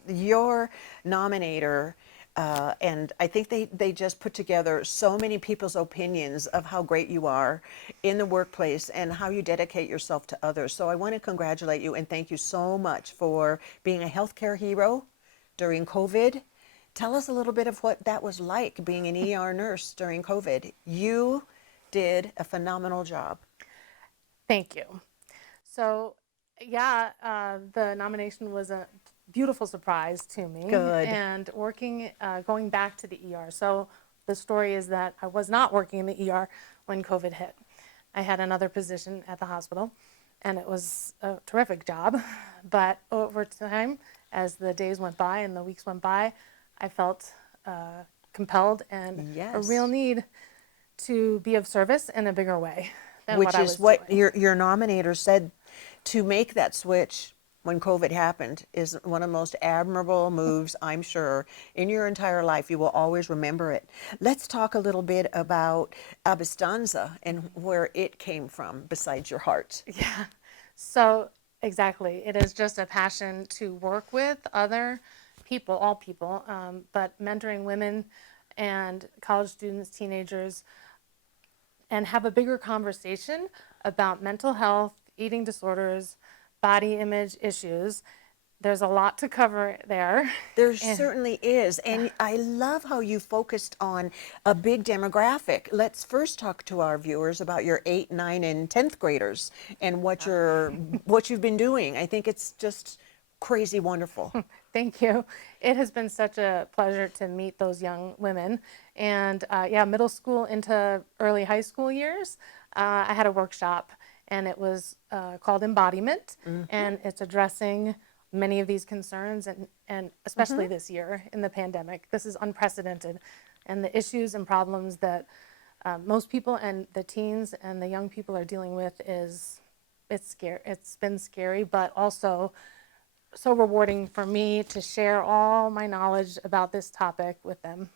Your nominator, and I think they just put together so many people's opinions of how great you are in the workplace and how you dedicate yourself to others. So I want to congratulate you and thank you so much for being a healthcare hero during COVID. Tell us a little bit of what that was like, being an ER nurse during COVID. You did a phenomenal job. Thank you. So, yeah, the nomination was a beautiful surprise to me. Good. And going back to the ER. So the story is that I was not working in the ER when COVID hit. I had another position at the hospital, and it was a terrific job. But over time, as the days went by and the weeks went by, I felt compelled and a real need to be of service in a bigger way. Which is what your nominator said, to make that switch when COVID happened is one of the most admirable moves, I'm sure, in your entire life. You will always remember it. Let's talk a little bit about Abastanza and where it came from besides your heart. Yeah. So exactly, it is just a passion to work with other people, all people, but mentoring women and college students, teenagers, and have a bigger conversation about mental health, eating disorders, body image issues. There's a lot to cover there. There certainly is. And I love how you focused on a big demographic. Let's first talk to our viewers about your 8th, 9th, and 10th graders and what you've been doing. I think it's just crazy wonderful. Thank you. It has been such a pleasure to meet those young women. And yeah, middle school into early high school years, I had a workshop, and it was called Embodiment, and it's addressing many of these concerns, and especially this year in the pandemic. This is unprecedented, and the issues and problems that most people and the teens and the young people are dealing with it's scary. It's been scary, but also so rewarding for me to share all my knowledge about this topic with them.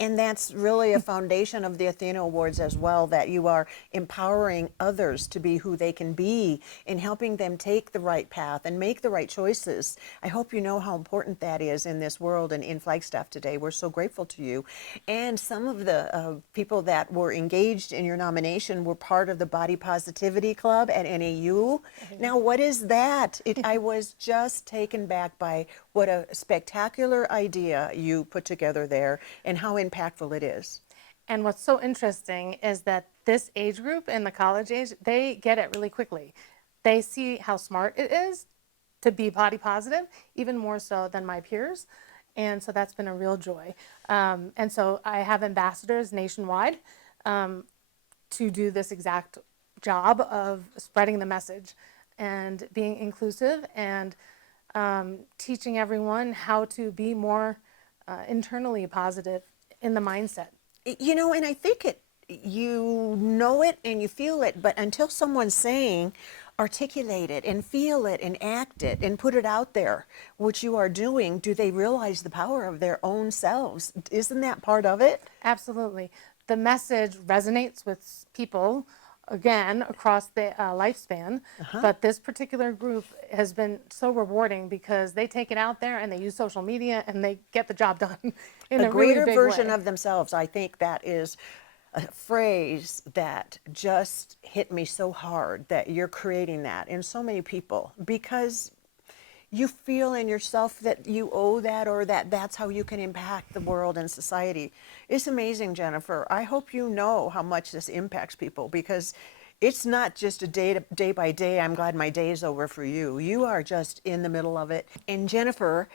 And that's really a foundation of the ATHENA Awards as well, that you are empowering others to be who they can be and helping them take the right path and make the right choices. I hope you know how important that is in this world and in Flagstaff today. We're so grateful to you. And some of the people that were engaged in your nomination were part of the Body Positivity Club at NAU. Now, what is that? I was just taken back by what a spectacular idea you put together there and how impactful it is. And what's so interesting is that this age group in the college age, they get it really quickly. They see how smart it is to be body positive, even more so than my peers. And so that's been a real joy. And so I have ambassadors nationwide to do this exact job of spreading the message and being inclusive and teaching everyone how to be more internally positive in the mindset. You know, and I think you know it and you feel it, but until someone's saying, articulate it and feel it and act it and put it out there, which you are doing, do they realize the power of their own selves? Isn't that part of it? Absolutely. The message resonates with people, again, across the lifespan, but this particular group has been so rewarding because they take it out there and they use social media and they get the job done in a really greater big version way. of themselves. I think that is a phrase that just hit me so hard, that you're creating that in so many people because you feel in yourself that you owe that, or that's how you can impact the world and society. It's amazing, Jennifer. I hope you know how much this impacts people, because it's not just a day by day, I'm glad my day is over for you. You are just in the middle of it. And Jennifer,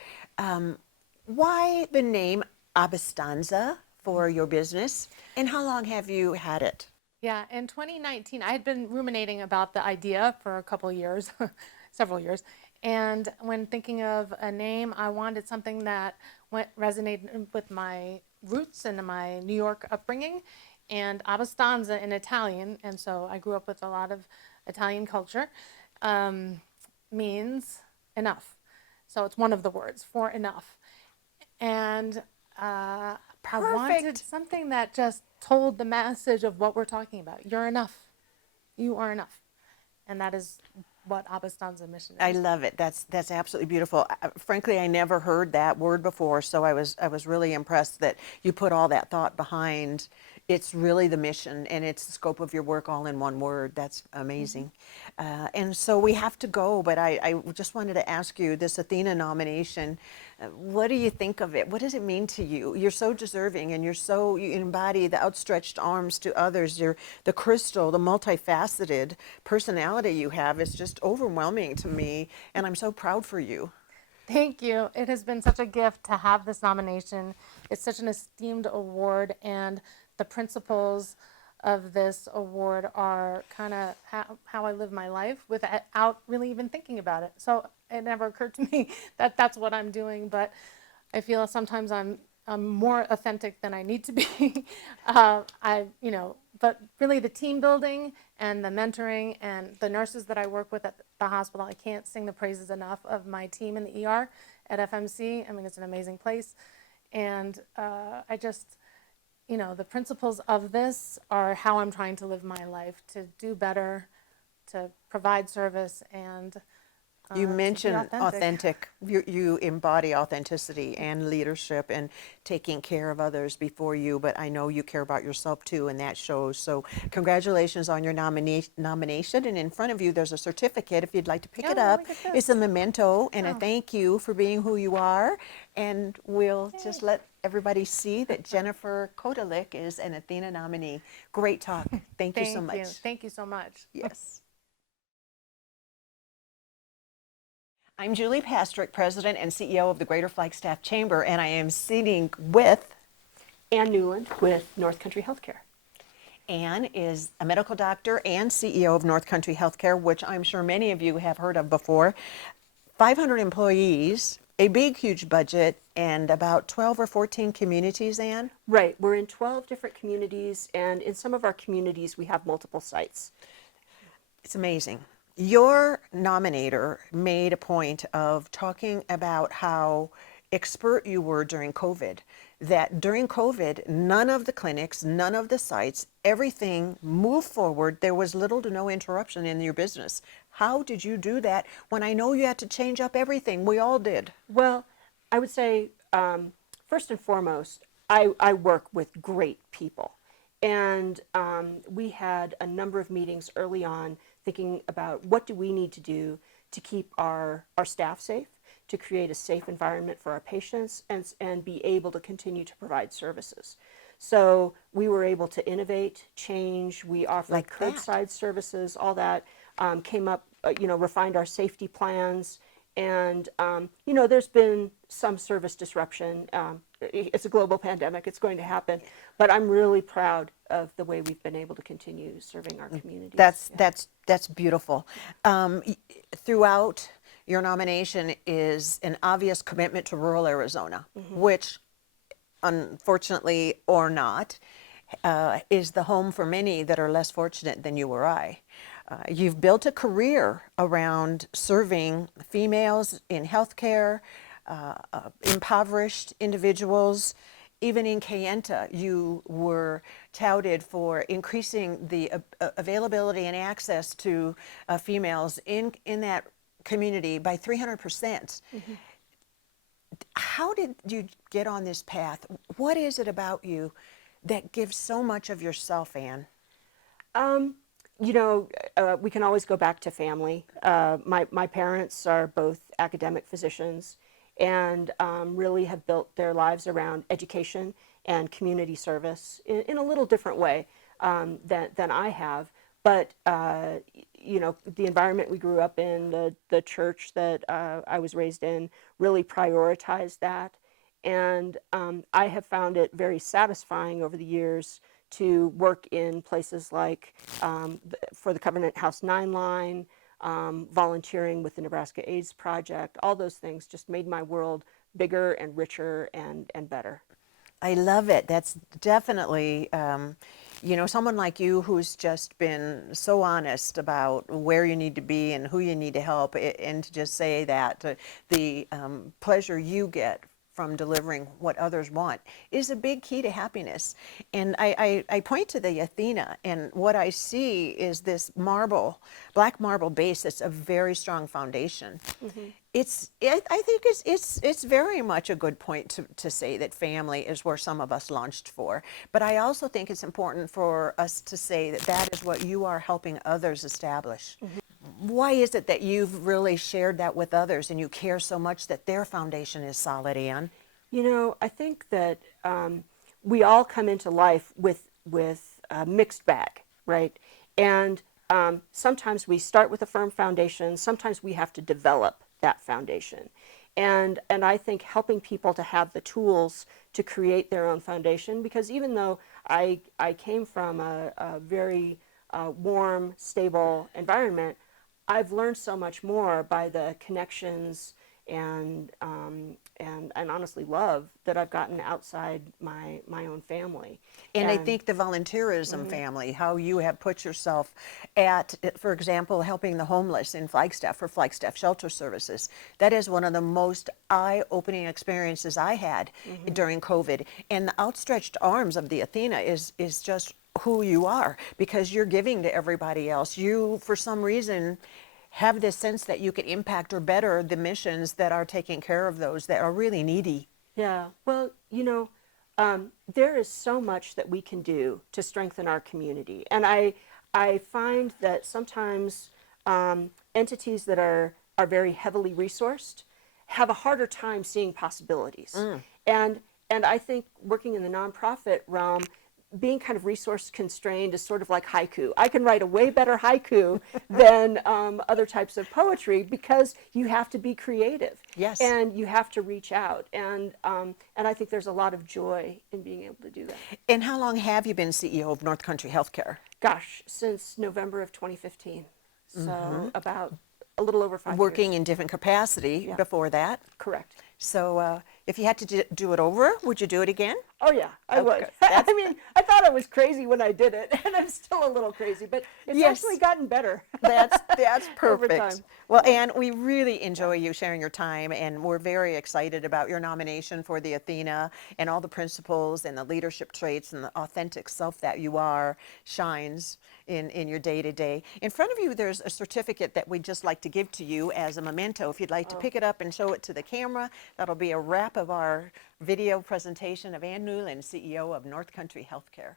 why the name Abastanza for your business, and how long have you had it? Yeah, in 2019, I had been ruminating about the idea for a couple of years, several years. And when thinking of a name, I wanted something that resonated with my roots and my New York upbringing, and Abastanza in Italian, and so I grew up with a lot of Italian culture, means enough. So it's one of the words, for enough. And I wanted something that just told the message of what we're talking about. You're enough. You are enough. And that is what Abastanza mission is. I love it. That's absolutely beautiful. Frankly, I never heard that word before, so I was really impressed that you put all that thought behind. It's really the mission and it's the scope of your work all in one word. That's amazing. And so we have to go, but I just wanted to ask you, this ATHENA nomination, what do you think of it? What does it mean to you? You're so deserving, and you embody the outstretched arms to others. You're the crystal, the multifaceted personality you have. It's just overwhelming to me, and I'm so proud for you. Thank you. It has been such a gift to have this nomination. It's such an esteemed award, and the principles of this award are kind of how I live my life without really even thinking about it. So it never occurred to me that that's what I'm doing, but I feel sometimes I'm more authentic than I need to be. but really the team building and the mentoring and the nurses that I work with at the hospital, I can't sing the praises enough of my team in the ER at FMC. I mean, it's an amazing place. And I just, you know, the principles of this are how I'm trying to live my life, to do better, to provide service, and You to be mentioned authentic. You embody authenticity and leadership and taking care of others before you, but I know you care about yourself too, and that shows. So congratulations on your nomination. And in front of you, there's a certificate if you'd like to pick it up. It's a memento and a thank you for being who you are. And we'll just let everybody see that Jennifer Kodalik is an Athena nominee. Great talk. Thank you so much. Thank you so much. Yes. I'm Julie Pastrick, President and CEO of the Greater Flagstaff Chamber, and I am sitting with Ann Newland with North Country Healthcare. Ann is a medical doctor and CEO of North Country Healthcare, which I'm sure many of you have heard of before. 500 employees, a big, huge budget, and about 12 or 14 communities, Ann? Right. We're in 12 different communities, and in some of our communities, we have multiple sites. It's amazing. Your nominator made a point of talking about how expert you were during COVID, that during COVID, none of the clinics, none of the sites, everything moved forward. There was little to no interruption in your business. How did you do that when I know you had to change up everything? We all did. Well, I would say, first and foremost, I work with great people. And we had a number of meetings early on thinking about what do we need to do to keep our staff safe, to create a safe environment for our patients, and be able to continue to provide services. So we were able to innovate, change. We offered Like curbside services, all that came up, refined our safety plans. And, there's been some service disruption. It's a global pandemic. It's going to happen. But I'm really proud of the way we've been able to continue serving our communities. That's beautiful. Throughout your nomination is an obvious commitment to rural Arizona, which, unfortunately or not, is the home for many that are less fortunate than you or I. You've built a career around serving females in healthcare, impoverished individuals. Even in Kayenta, you were touted for increasing the availability and access to females in that community by 300%. How did you get on this path? What is it about you that gives so much of yourself, Ann? We can always go back to family. My parents are both academic physicians and really have built their lives around education and community service in a little different way than I have. But, the environment we grew up in, the church that I was raised in, really prioritized that. And I have found it very satisfying over the years to work in places like for the Covenant House 9 line, volunteering with the Nebraska AIDS Project. All those things just made my world bigger and richer and better. I love it. That's definitely, someone like you who's just been so honest about where you need to be and who you need to help, and to just say that the pleasure you get from delivering what others want is a big key to happiness. And I point to the Athena, and what I see is this black marble base that's a very strong foundation. I think it's very much a good point to say that family is where some of us launched for. But I also think it's important for us to say that is what you are helping others establish. Why is it that you've really shared that with others and you care so much that their foundation is solid, Ann? I think that we all come into life with a mixed bag, right? And sometimes we start with a firm foundation. Sometimes we have to develop that foundation. And I think helping people to have the tools to create their own foundation, because even though I came from a very warm, stable environment, I've learned so much more by the connections and honestly love that I've gotten outside my own family. And I think the volunteerism family, how you have put yourself at, for example, helping the homeless in Flagstaff for Flagstaff Shelter Services. That is one of the most eye-opening experiences I had during COVID. And the outstretched arms of the Athena is just who you are, because you're giving to everybody else. You, for some reason, have this sense that you can impact or better the missions that are taking care of those that are really needy. Yeah, well, you know, there is so much that we can do to strengthen our community. And I find that sometimes entities that are very heavily resourced have a harder time seeing possibilities. And I think working in the nonprofit realm, being kind of resource constrained is sort of like haiku. I can write a way better haiku than other types of poetry, because you have to be creative. Yes. And you have to reach out. And I think there's a lot of joy in being able to do that. And how long have you been CEO of North Country Healthcare? Gosh, since November of 2015. So about a little over 5 years. Working in different capacity before that. Correct. So if you had to do it over, would you do it again? Oh yeah, I would. I mean, I thought I was crazy when I did it, and I'm still a little crazy, but it's actually gotten better. That's Over perfect. time. Well, Anne, we really enjoy you sharing your time, and we're very excited about your nomination for the Athena, and all the principles and the leadership traits and the authentic self that you are shines in your day-to-day. In front of you, there's a certificate that we'd just like to give to you as a memento. If you'd like to pick it up and show it to the camera, that'll be a wrap of our video presentation of Anne Newland, CEO of North Country Healthcare.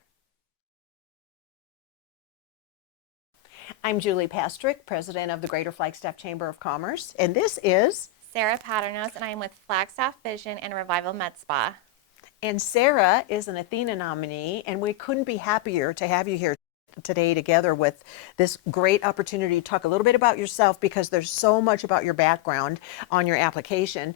I'm Julie Pastrick, President of the Greater Flagstaff Chamber of Commerce, and this is Sarah Paternos, and I'm with Flagstaff Vision and Revival Med Spa. And Sarah is an Athena nominee, and we couldn't be happier to have you here today together with this great opportunity to talk a little bit about yourself, because there's so much about your background on your application.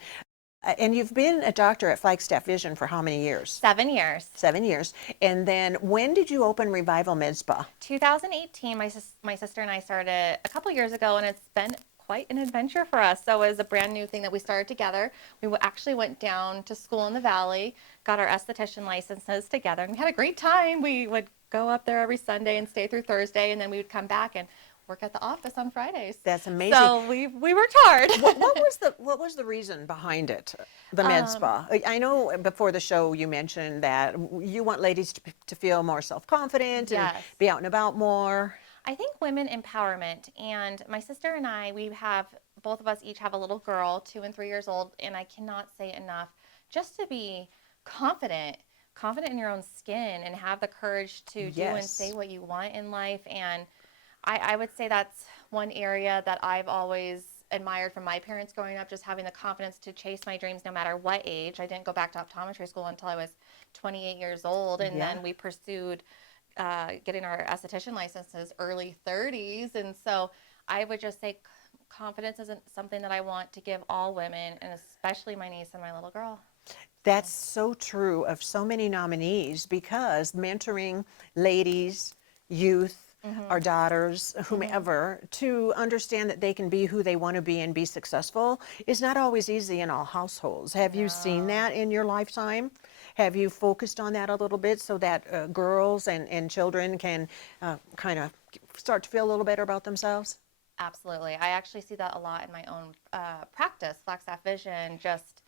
And you've been a doctor at Flagstaff Vision for how many years? 7 years. 7 years. And then when did you open Revival Med Spa? 2018, my sister and I started a couple years ago, and it's been quite an adventure for us. So it was a brand new thing that we started together. We actually went down to school in the Valley, got our esthetician licenses together, and we had a great time. We would go up there every Sunday and stay through Thursday, and then we would come back and work at the office on Fridays. That's amazing. So we worked hard. What was the reason behind it, the med spa? I know before the show you mentioned that you want ladies to feel more self-confident and be out and about more. I think women empowerment, and my sister and I, both of us each have a little girl, 2 and 3 years old, and I cannot say enough just to be confident in your own skin and have the courage to do and say what you want in life. And I would say that's one area that I've always admired from my parents growing up, just having the confidence to chase my dreams no matter what age. I didn't go back to optometry school until I was 28 years old, and then we pursued getting our esthetician licenses early 30s. And so I would just say confidence isn't something that I want to give all women, and especially my niece and my little girl. That's so true of so many nominees, because mentoring ladies, youth, our daughters, whomever, to understand that they can be who they want to be and be successful is not always easy in all households. Have you seen that in your lifetime? Have you focused on that a little bit so that girls and children can kind of start to feel a little better about themselves? Absolutely. I actually see that a lot in my own practice, Flagstaff Vision, just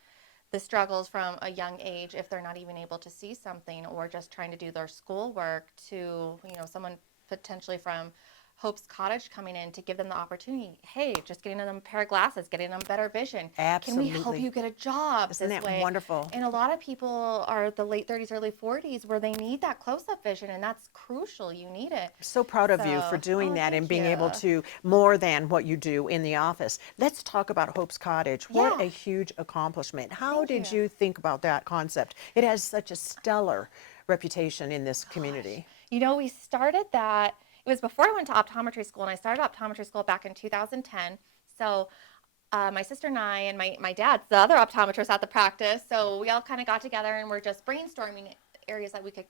the struggles from a young age, if they're not even able to see something, or just trying to do their schoolwork, to, someone potentially from Hope's Cottage coming in to give them the opportunity. Hey, just getting them a pair of glasses, getting them better vision. Absolutely. Can we help you get a job Isn't this that way? wonderful? And a lot of people are the late 30s, early 40s where they need that close-up vision, and that's crucial. You need it. So proud of you for doing that and being able to more than what you do in the office. Let's talk about Hope's Cottage. What a huge accomplishment. How did you think about that concept? It has such a stellar reputation in this community. We started that. It was before I went to optometry school, and I started optometry school back in 2010. So my sister and I, and my dad's the other optometrist at the practice, so we all kind of got together and we're just brainstorming areas that we could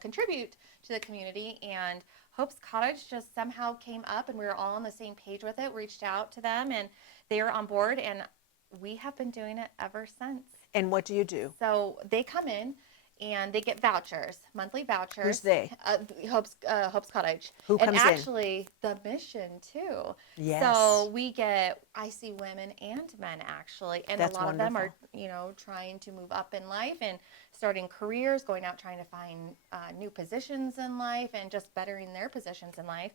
contribute to the community. And Hope's Cottage just somehow came up, and we were all on the same page with it. We reached out to them, and they were on board, and we have been doing it ever since. And what do you do? So they come in and they get vouchers, monthly vouchers. Who's they? Hope's Cottage. Who and comes in? actually the mission too. Yes. So I see women and men actually, and That's a lot of them are, wonderful. trying to move up in life and starting careers, going out trying to find new positions in life and just bettering their positions in life.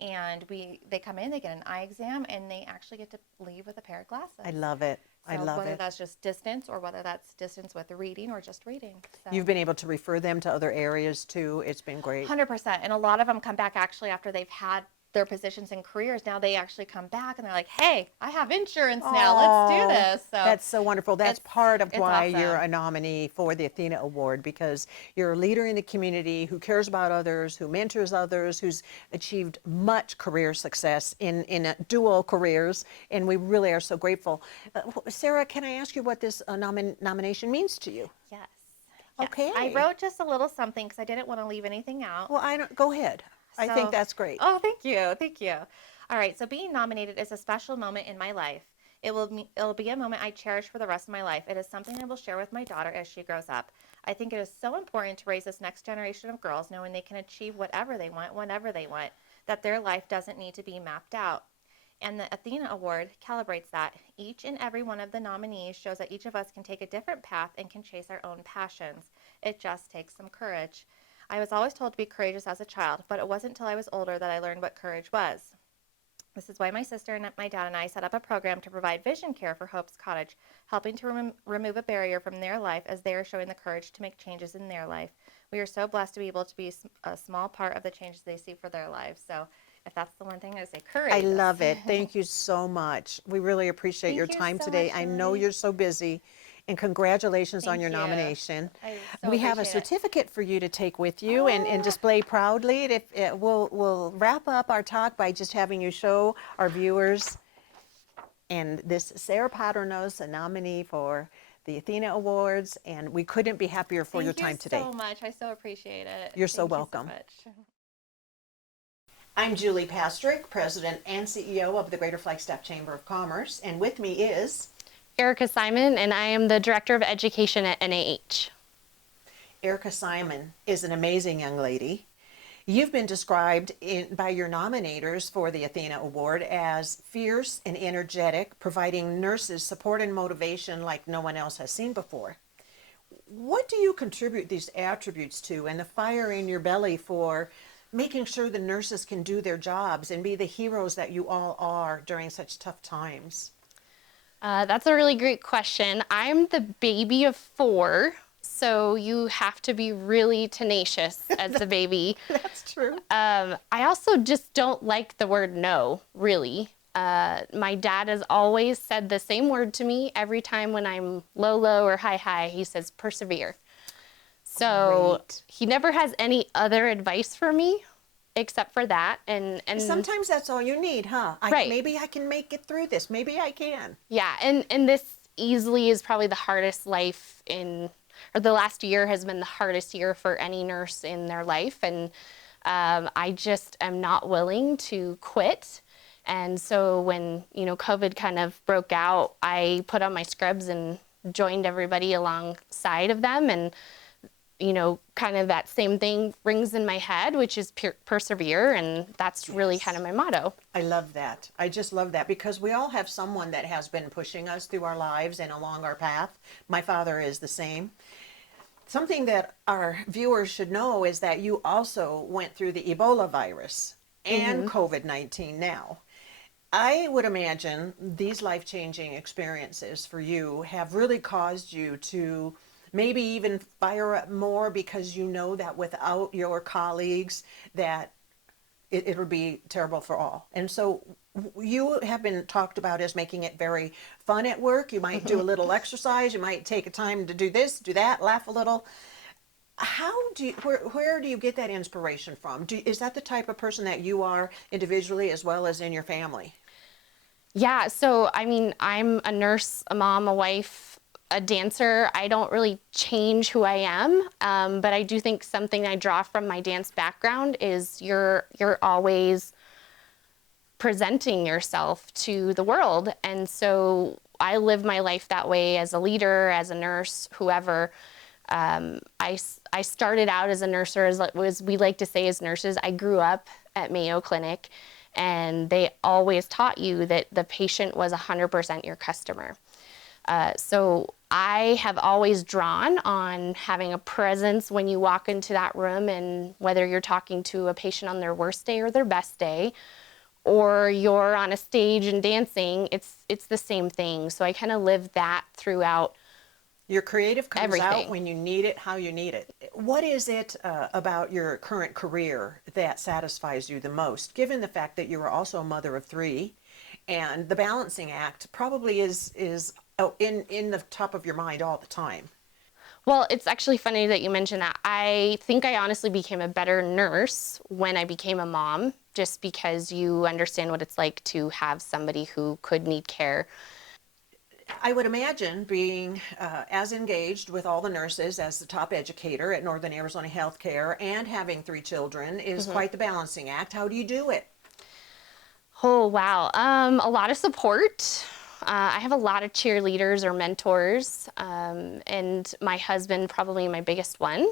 And they come in, they get an eye exam, and they actually get to leave with a pair of glasses. I love it. I So love whether it. that's just distance or whether that's distance with reading or just reading. So. You've been able to refer them to other areas too. It's been great. 100%. And a lot of them come back actually after they've had their positions and careers. Now they actually come back and they're like, hey, I have insurance now. Let's do this. So that's so wonderful. That's part of it's why awesome. you're a nominee for the ATHENA Award, because you're a leader in the community who cares about others, who mentors others, who's achieved much career success in dual careers, and we really are so grateful. Sarah, can I ask you what this nomination means to you? Yes. Okay. I wrote just a little something because I didn't want to leave anything out. Well, go ahead. I think So- that's great. Oh, thank you. Thank you. All right. So being nominated is a special moment in my life. It'll be a moment I cherish for the rest of my life. It is something I will share with my daughter as she grows up. I think it is so important to raise this next generation of girls knowing they can achieve whatever they want, whenever they want, that their life doesn't need to be mapped out. And the ATHENA Award calibrates that. Each and every one of the nominees shows that each of us can take a different path and can chase our own passions. It just takes some courage. I was always told to be courageous as a child, but it wasn't until I was older that I learned what courage was. This is why my sister and my dad and I set up a program to provide vision care for Hope's Cottage, helping to remove a barrier from their life as they are showing the courage to make changes in their life. We are so blessed to be able to be a small part of the changes they see for their lives. So if that's the one thing I say, courage. I love it. Thank you so much. We really appreciate your Thank you time so today. much, I know Lily. you're so busy, and congratulations on Thank your you. nomination. I so We have a appreciate it. certificate for you to take with you and display proudly. We'll wrap up our talk by just having you show our viewers. And this Sarah Paternos, a nominee for the ATHENA Awards, and we couldn't be happier for your time today. Thank you so much. I so appreciate it. You're so Thank you welcome. much. I'm Julie Pastrick, President and CEO of the Greater Flagstaff Chamber of Commerce, and with me is Erica Simon, and I am the Director of Education at NAH. Erica Simon is an amazing young lady. You've been described by your nominators for the ATHENA Award as fierce and energetic, providing nurses support and motivation like no one else has seen before. What do you contribute these attributes to, and the fire in your belly for making sure the nurses can do their jobs and be the heroes that you all are during such tough times? That's a really great question. I'm the baby of 4, so you have to be really tenacious as the baby. That's true. I also just don't like the word no, really. My dad has always said the same word to me every time when I'm low or high. He says persevere. So Great. he never has any other advice for me except for that. And Sometimes that's all you need, huh? Right. Maybe I can make it through this. Maybe I can. yeah, and this easily is probably the hardest life or the last year has been the hardest year for any nurse in their life. And I just am not willing to quit. And so when, COVID kind of broke out, I put on my scrubs and joined everybody alongside of them. And kind of that same thing rings in my head, which is persevere, and that's really kind of my motto. I love that. I just love that, because we all have someone that has been pushing us through our lives and along our path. My father is the same. Something that our viewers should know is that you also went through the Ebola virus and COVID-19 now. I would imagine these life-changing experiences for you have really caused you to maybe even fire up more, because you know that without your colleagues that it'll be terrible for all. And so you have been talked about as making it very fun at work. You might do a little exercise. You might take a time to do this, do that, laugh a little. Where do you get that inspiration from? Is that the type of person that you are individually as well as in your family? Yeah, so I'm a nurse, a mom, a wife, a dancer. I don't really change who I am, but I do think something I draw from my dance background is you're always presenting yourself to the world. And so I live my life that way as a leader, as a nurse, whoever. I started out as a nurse, or as we like to say as nurses, I grew up at Mayo Clinic, and they always taught you that the patient was 100% your customer. So I have always drawn on having a presence when you walk into that room, and whether you're talking to a patient on their worst day or their best day, or you're on a stage and dancing, it's the same thing. So I kind of live that throughout. Your creative comes everything. out when you need it, how you need it. What is it about your current career that satisfies you the most, given the fact that you are also a mother of 3, and the balancing act probably is in the top of your mind all the time? Well, it's actually funny that you mentioned that. I think I honestly became a better nurse when I became a mom, just because you understand what it's like to have somebody who could need care. I would imagine being as engaged with all the nurses as the top educator at Northern Arizona Healthcare and having 3 children is quite the balancing act. How do you do it? Oh, wow. A lot of support. I have a lot of cheerleaders or mentors, and my husband, probably my biggest one.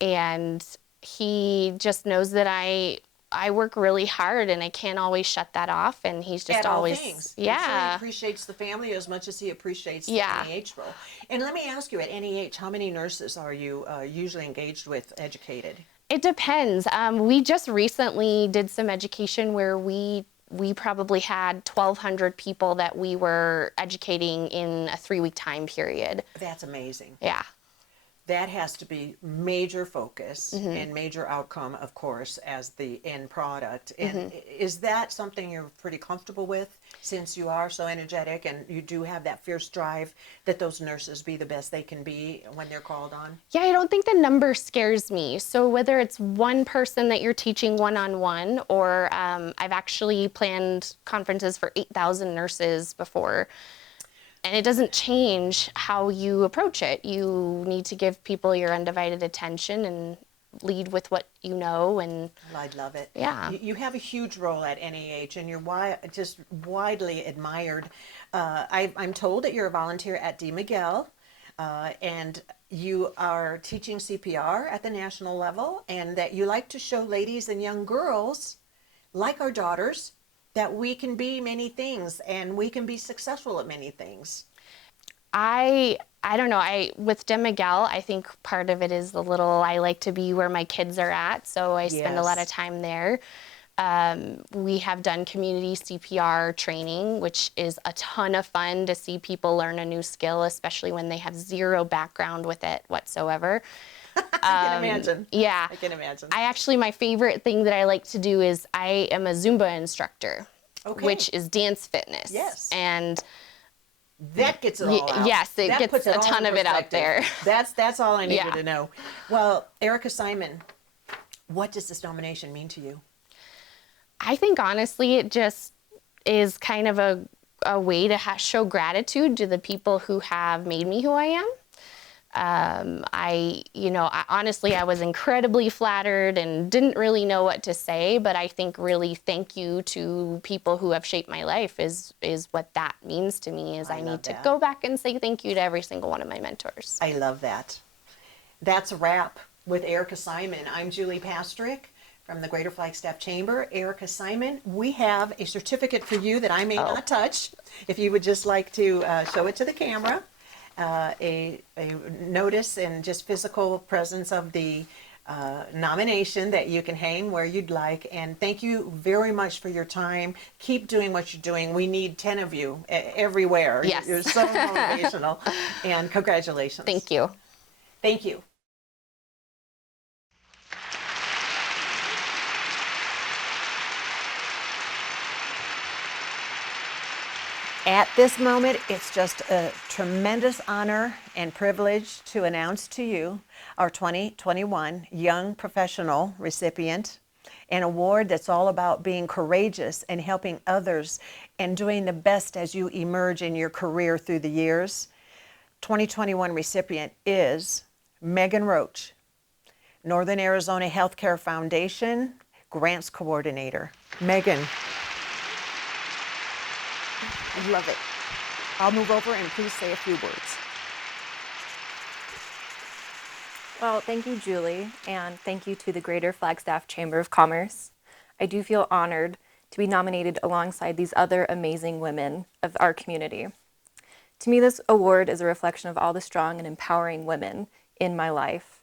And he just knows that I work really hard, and I can't always shut that off, and he's just At all always, things. yeah. I'm sure he appreciates the family as much as he appreciates the NEH role. And let me ask you, at NEH, how many nurses are you usually engaged with, educated? It depends. We just recently did some education where we probably had 1,200 people that we were educating in a 3-week time period. That's amazing. Yeah. That has to be major focus and major outcome, of course, as the end product. And is that something you're pretty comfortable with, since you are so energetic and you do have that fierce drive that those nurses be the best they can be when they're called on? Yeah, I don't think the number scares me. So whether it's one person that you're teaching one-on-one, or I've actually planned conferences for 8,000 nurses before. And it doesn't change how you approach it. You need to give people your undivided attention and lead with what you know. And I love it. Yeah. You have a huge role at NEH, and you're just widely admired. I'm told that you're a volunteer at D. Miguel, and you are teaching CPR at the national level, and that you like to show ladies and young girls, like our daughters, that we can be many things and we can be successful at many things. I don't know. With De Miguel, I think part of it is I like to be where my kids are at, so I spend a lot of time there. We have done community CPR training, which is a ton of fun to see people learn a new skill, especially when they have zero background with it whatsoever. I can imagine. Yeah. I can imagine. My favorite thing that I like to do is I am a Zumba instructor, which is dance fitness. Yes. And that gets it all out. Yes, it gets a ton of it out there. That's all I needed to know. Well, Erica Simon, what does this nomination mean to you? I think honestly, it just is kind of a way to show gratitude to the people who have made me who I am. Honestly, I was incredibly flattered and didn't really know what to say, but I think really thank you to people who have shaped my life is what that means to me. I need to go back and say thank you to every single one of my mentors. I love that. That's a wrap with Erica Simon. I'm Julie Pastrick from the Greater Flagstaff Chamber. Erica Simon, we have a certificate for you that I may not touch. If you would just like to show it to the camera. A notice and just physical presence of the nomination that you can hang where you'd like. And thank you very much for your time. Keep doing what you're doing. We need 10 of you everywhere. Yes. You're so motivational. And congratulations. Thank you. Thank you. At this moment, it's just a tremendous honor and privilege to announce to you our 2021 Young Professional recipient, an award that's all about being courageous and helping others and doing the best as you emerge in your career through the years. 2021 recipient is Megan Roach, Northern Arizona Healthcare Foundation Grants Coordinator. Megan. I love it. I'll move over and please say a few words. Well, thank you, Julie, and thank you to the Greater Flagstaff Chamber of Commerce. I do feel honored to be nominated alongside these other amazing women of our community. To me, this award is a reflection of all the strong and empowering women in my life.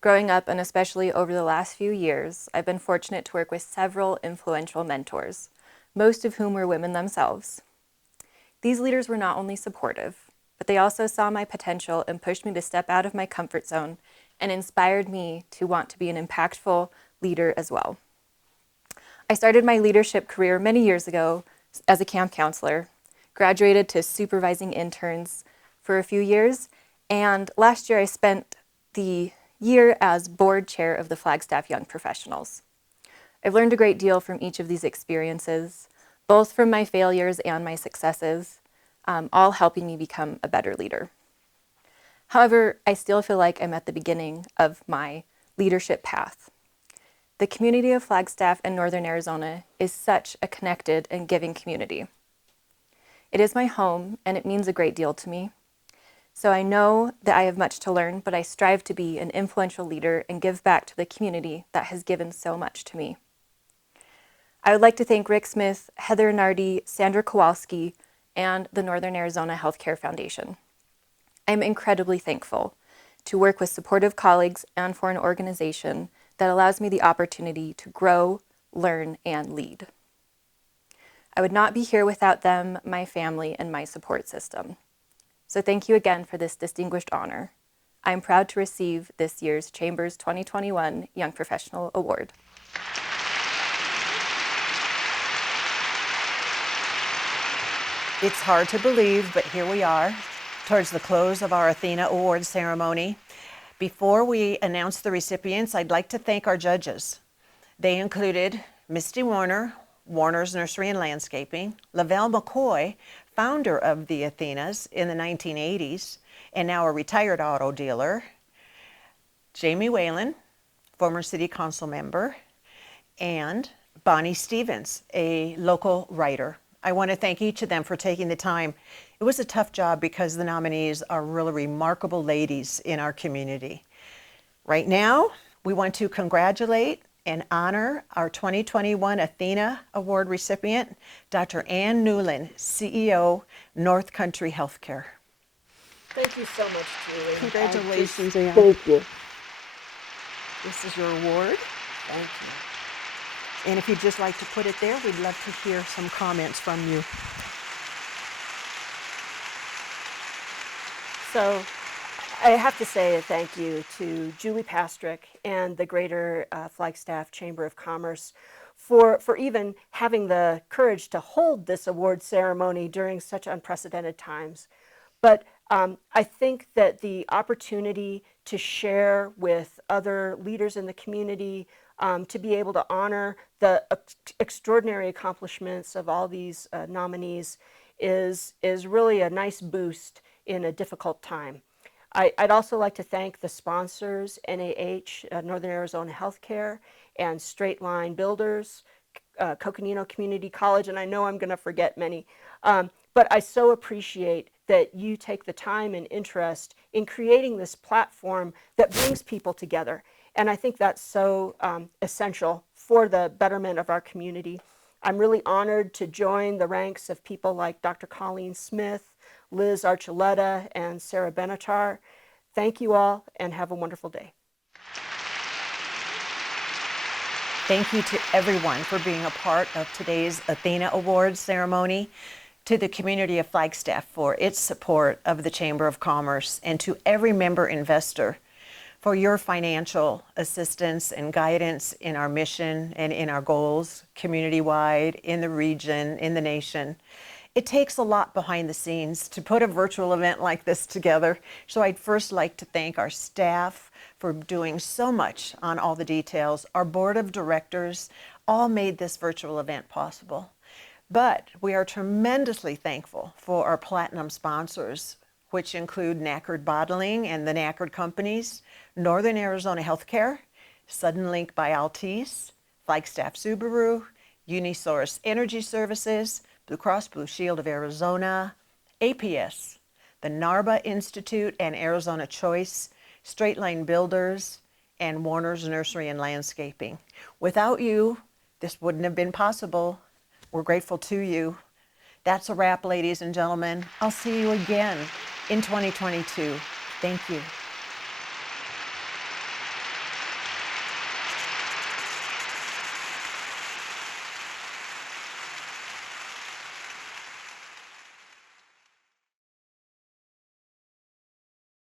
Growing up, and especially over the last few years, I've been fortunate to work with several influential mentors, most of whom were women themselves. These leaders were not only supportive, but they also saw my potential and pushed me to step out of my comfort zone and inspired me to want to be an impactful leader as well. I started my leadership career many years ago as a camp counselor, graduated to supervising interns for a few years, and last year I spent the year as board chair of the Flagstaff Young Professionals. I've learned a great deal from each of these experiences, both from my failures and my successes, all helping me become a better leader. However, I still feel like I'm at the beginning of my leadership path. The community of Flagstaff and Northern Arizona is such a connected and giving community. It is my home, and it means a great deal to me. So I know that I have much to learn, but I strive to be an influential leader and give back to the community that has given so much to me. I would like to thank Rick Smith, Heather Nardi, Sandra Kowalski, and the Northern Arizona Healthcare Foundation. I'm incredibly thankful to work with supportive colleagues and for an organization that allows me the opportunity to grow, learn, and lead. I would not be here without them, my family, and my support system. So thank you again for this distinguished honor. I am proud to receive this year's Chamber's 2021 Young Professional Award. It's hard to believe, but here we are, towards the close of our ATHENA Award ceremony. Before we announce the recipients, I'd like to thank our judges. They included Misty Warner, Warner's Nursery and Landscaping, Lavelle McCoy, founder of the ATHENAs in the 1980s, and now a retired auto dealer, Jamie Whalen, former city council member, and Bonnie Stevens, a local writer. I want to thank each of them for taking the time. It was a tough job because the nominees are really remarkable ladies in our community. Right now, we want to congratulate and honor our 2021 ATHENA Award recipient, Dr. Ann Newland, CEO, North Country Healthcare. Thank you so much, Julie. Congratulations, Ann. Thank you. This is your award. Thank you. And if you'd just like to put it there, we'd love to hear some comments from you. So I have to say a thank you to Julie Pastrick and the Greater Flagstaff Chamber of Commerce for even having the courage to hold this award ceremony during such unprecedented times. But I think that the opportunity to share with other leaders in the community, to be able to honor the extraordinary accomplishments of all these nominees is really a nice boost in a difficult time. I'd also like to thank the sponsors, NAH, Northern Arizona Healthcare, and Straight Line Builders, Coconino Community College, and I know I'm going to forget many. But I so appreciate that you take the time and interest in creating this platform that brings people together. And I think that's so essential for the betterment of our community. I'm really honored to join the ranks of people like Dr. Colleen Smith, Liz Archuleta, and Sarah Benatar. Thank you all and have a wonderful day. Thank you to everyone for being a part of today's ATHENA Awards ceremony, to the community of Flagstaff for its support of the Chamber of Commerce, and to every member investor for your financial assistance and guidance in our mission and in our goals, community-wide, in the region, in the nation. It takes a lot behind the scenes to put a virtual event like this together. So I'd first like to thank our staff for doing so much on all the details. Our board of directors all made this virtual event possible. But we are tremendously thankful for our platinum sponsors, which include Nackard Bottling and the Nackard Companies, Northern Arizona Healthcare, Suddenlink by Altice, Flagstaff Subaru, Unisource Energy Services, Blue Cross Blue Shield of Arizona, APS, the Narba Institute and Arizona Choice, Straight Line Builders, and Warner's Nursery and Landscaping. Without you, this wouldn't have been possible. We're grateful to you. That's a wrap, ladies and gentlemen. I'll see you again in 2022. Thank you.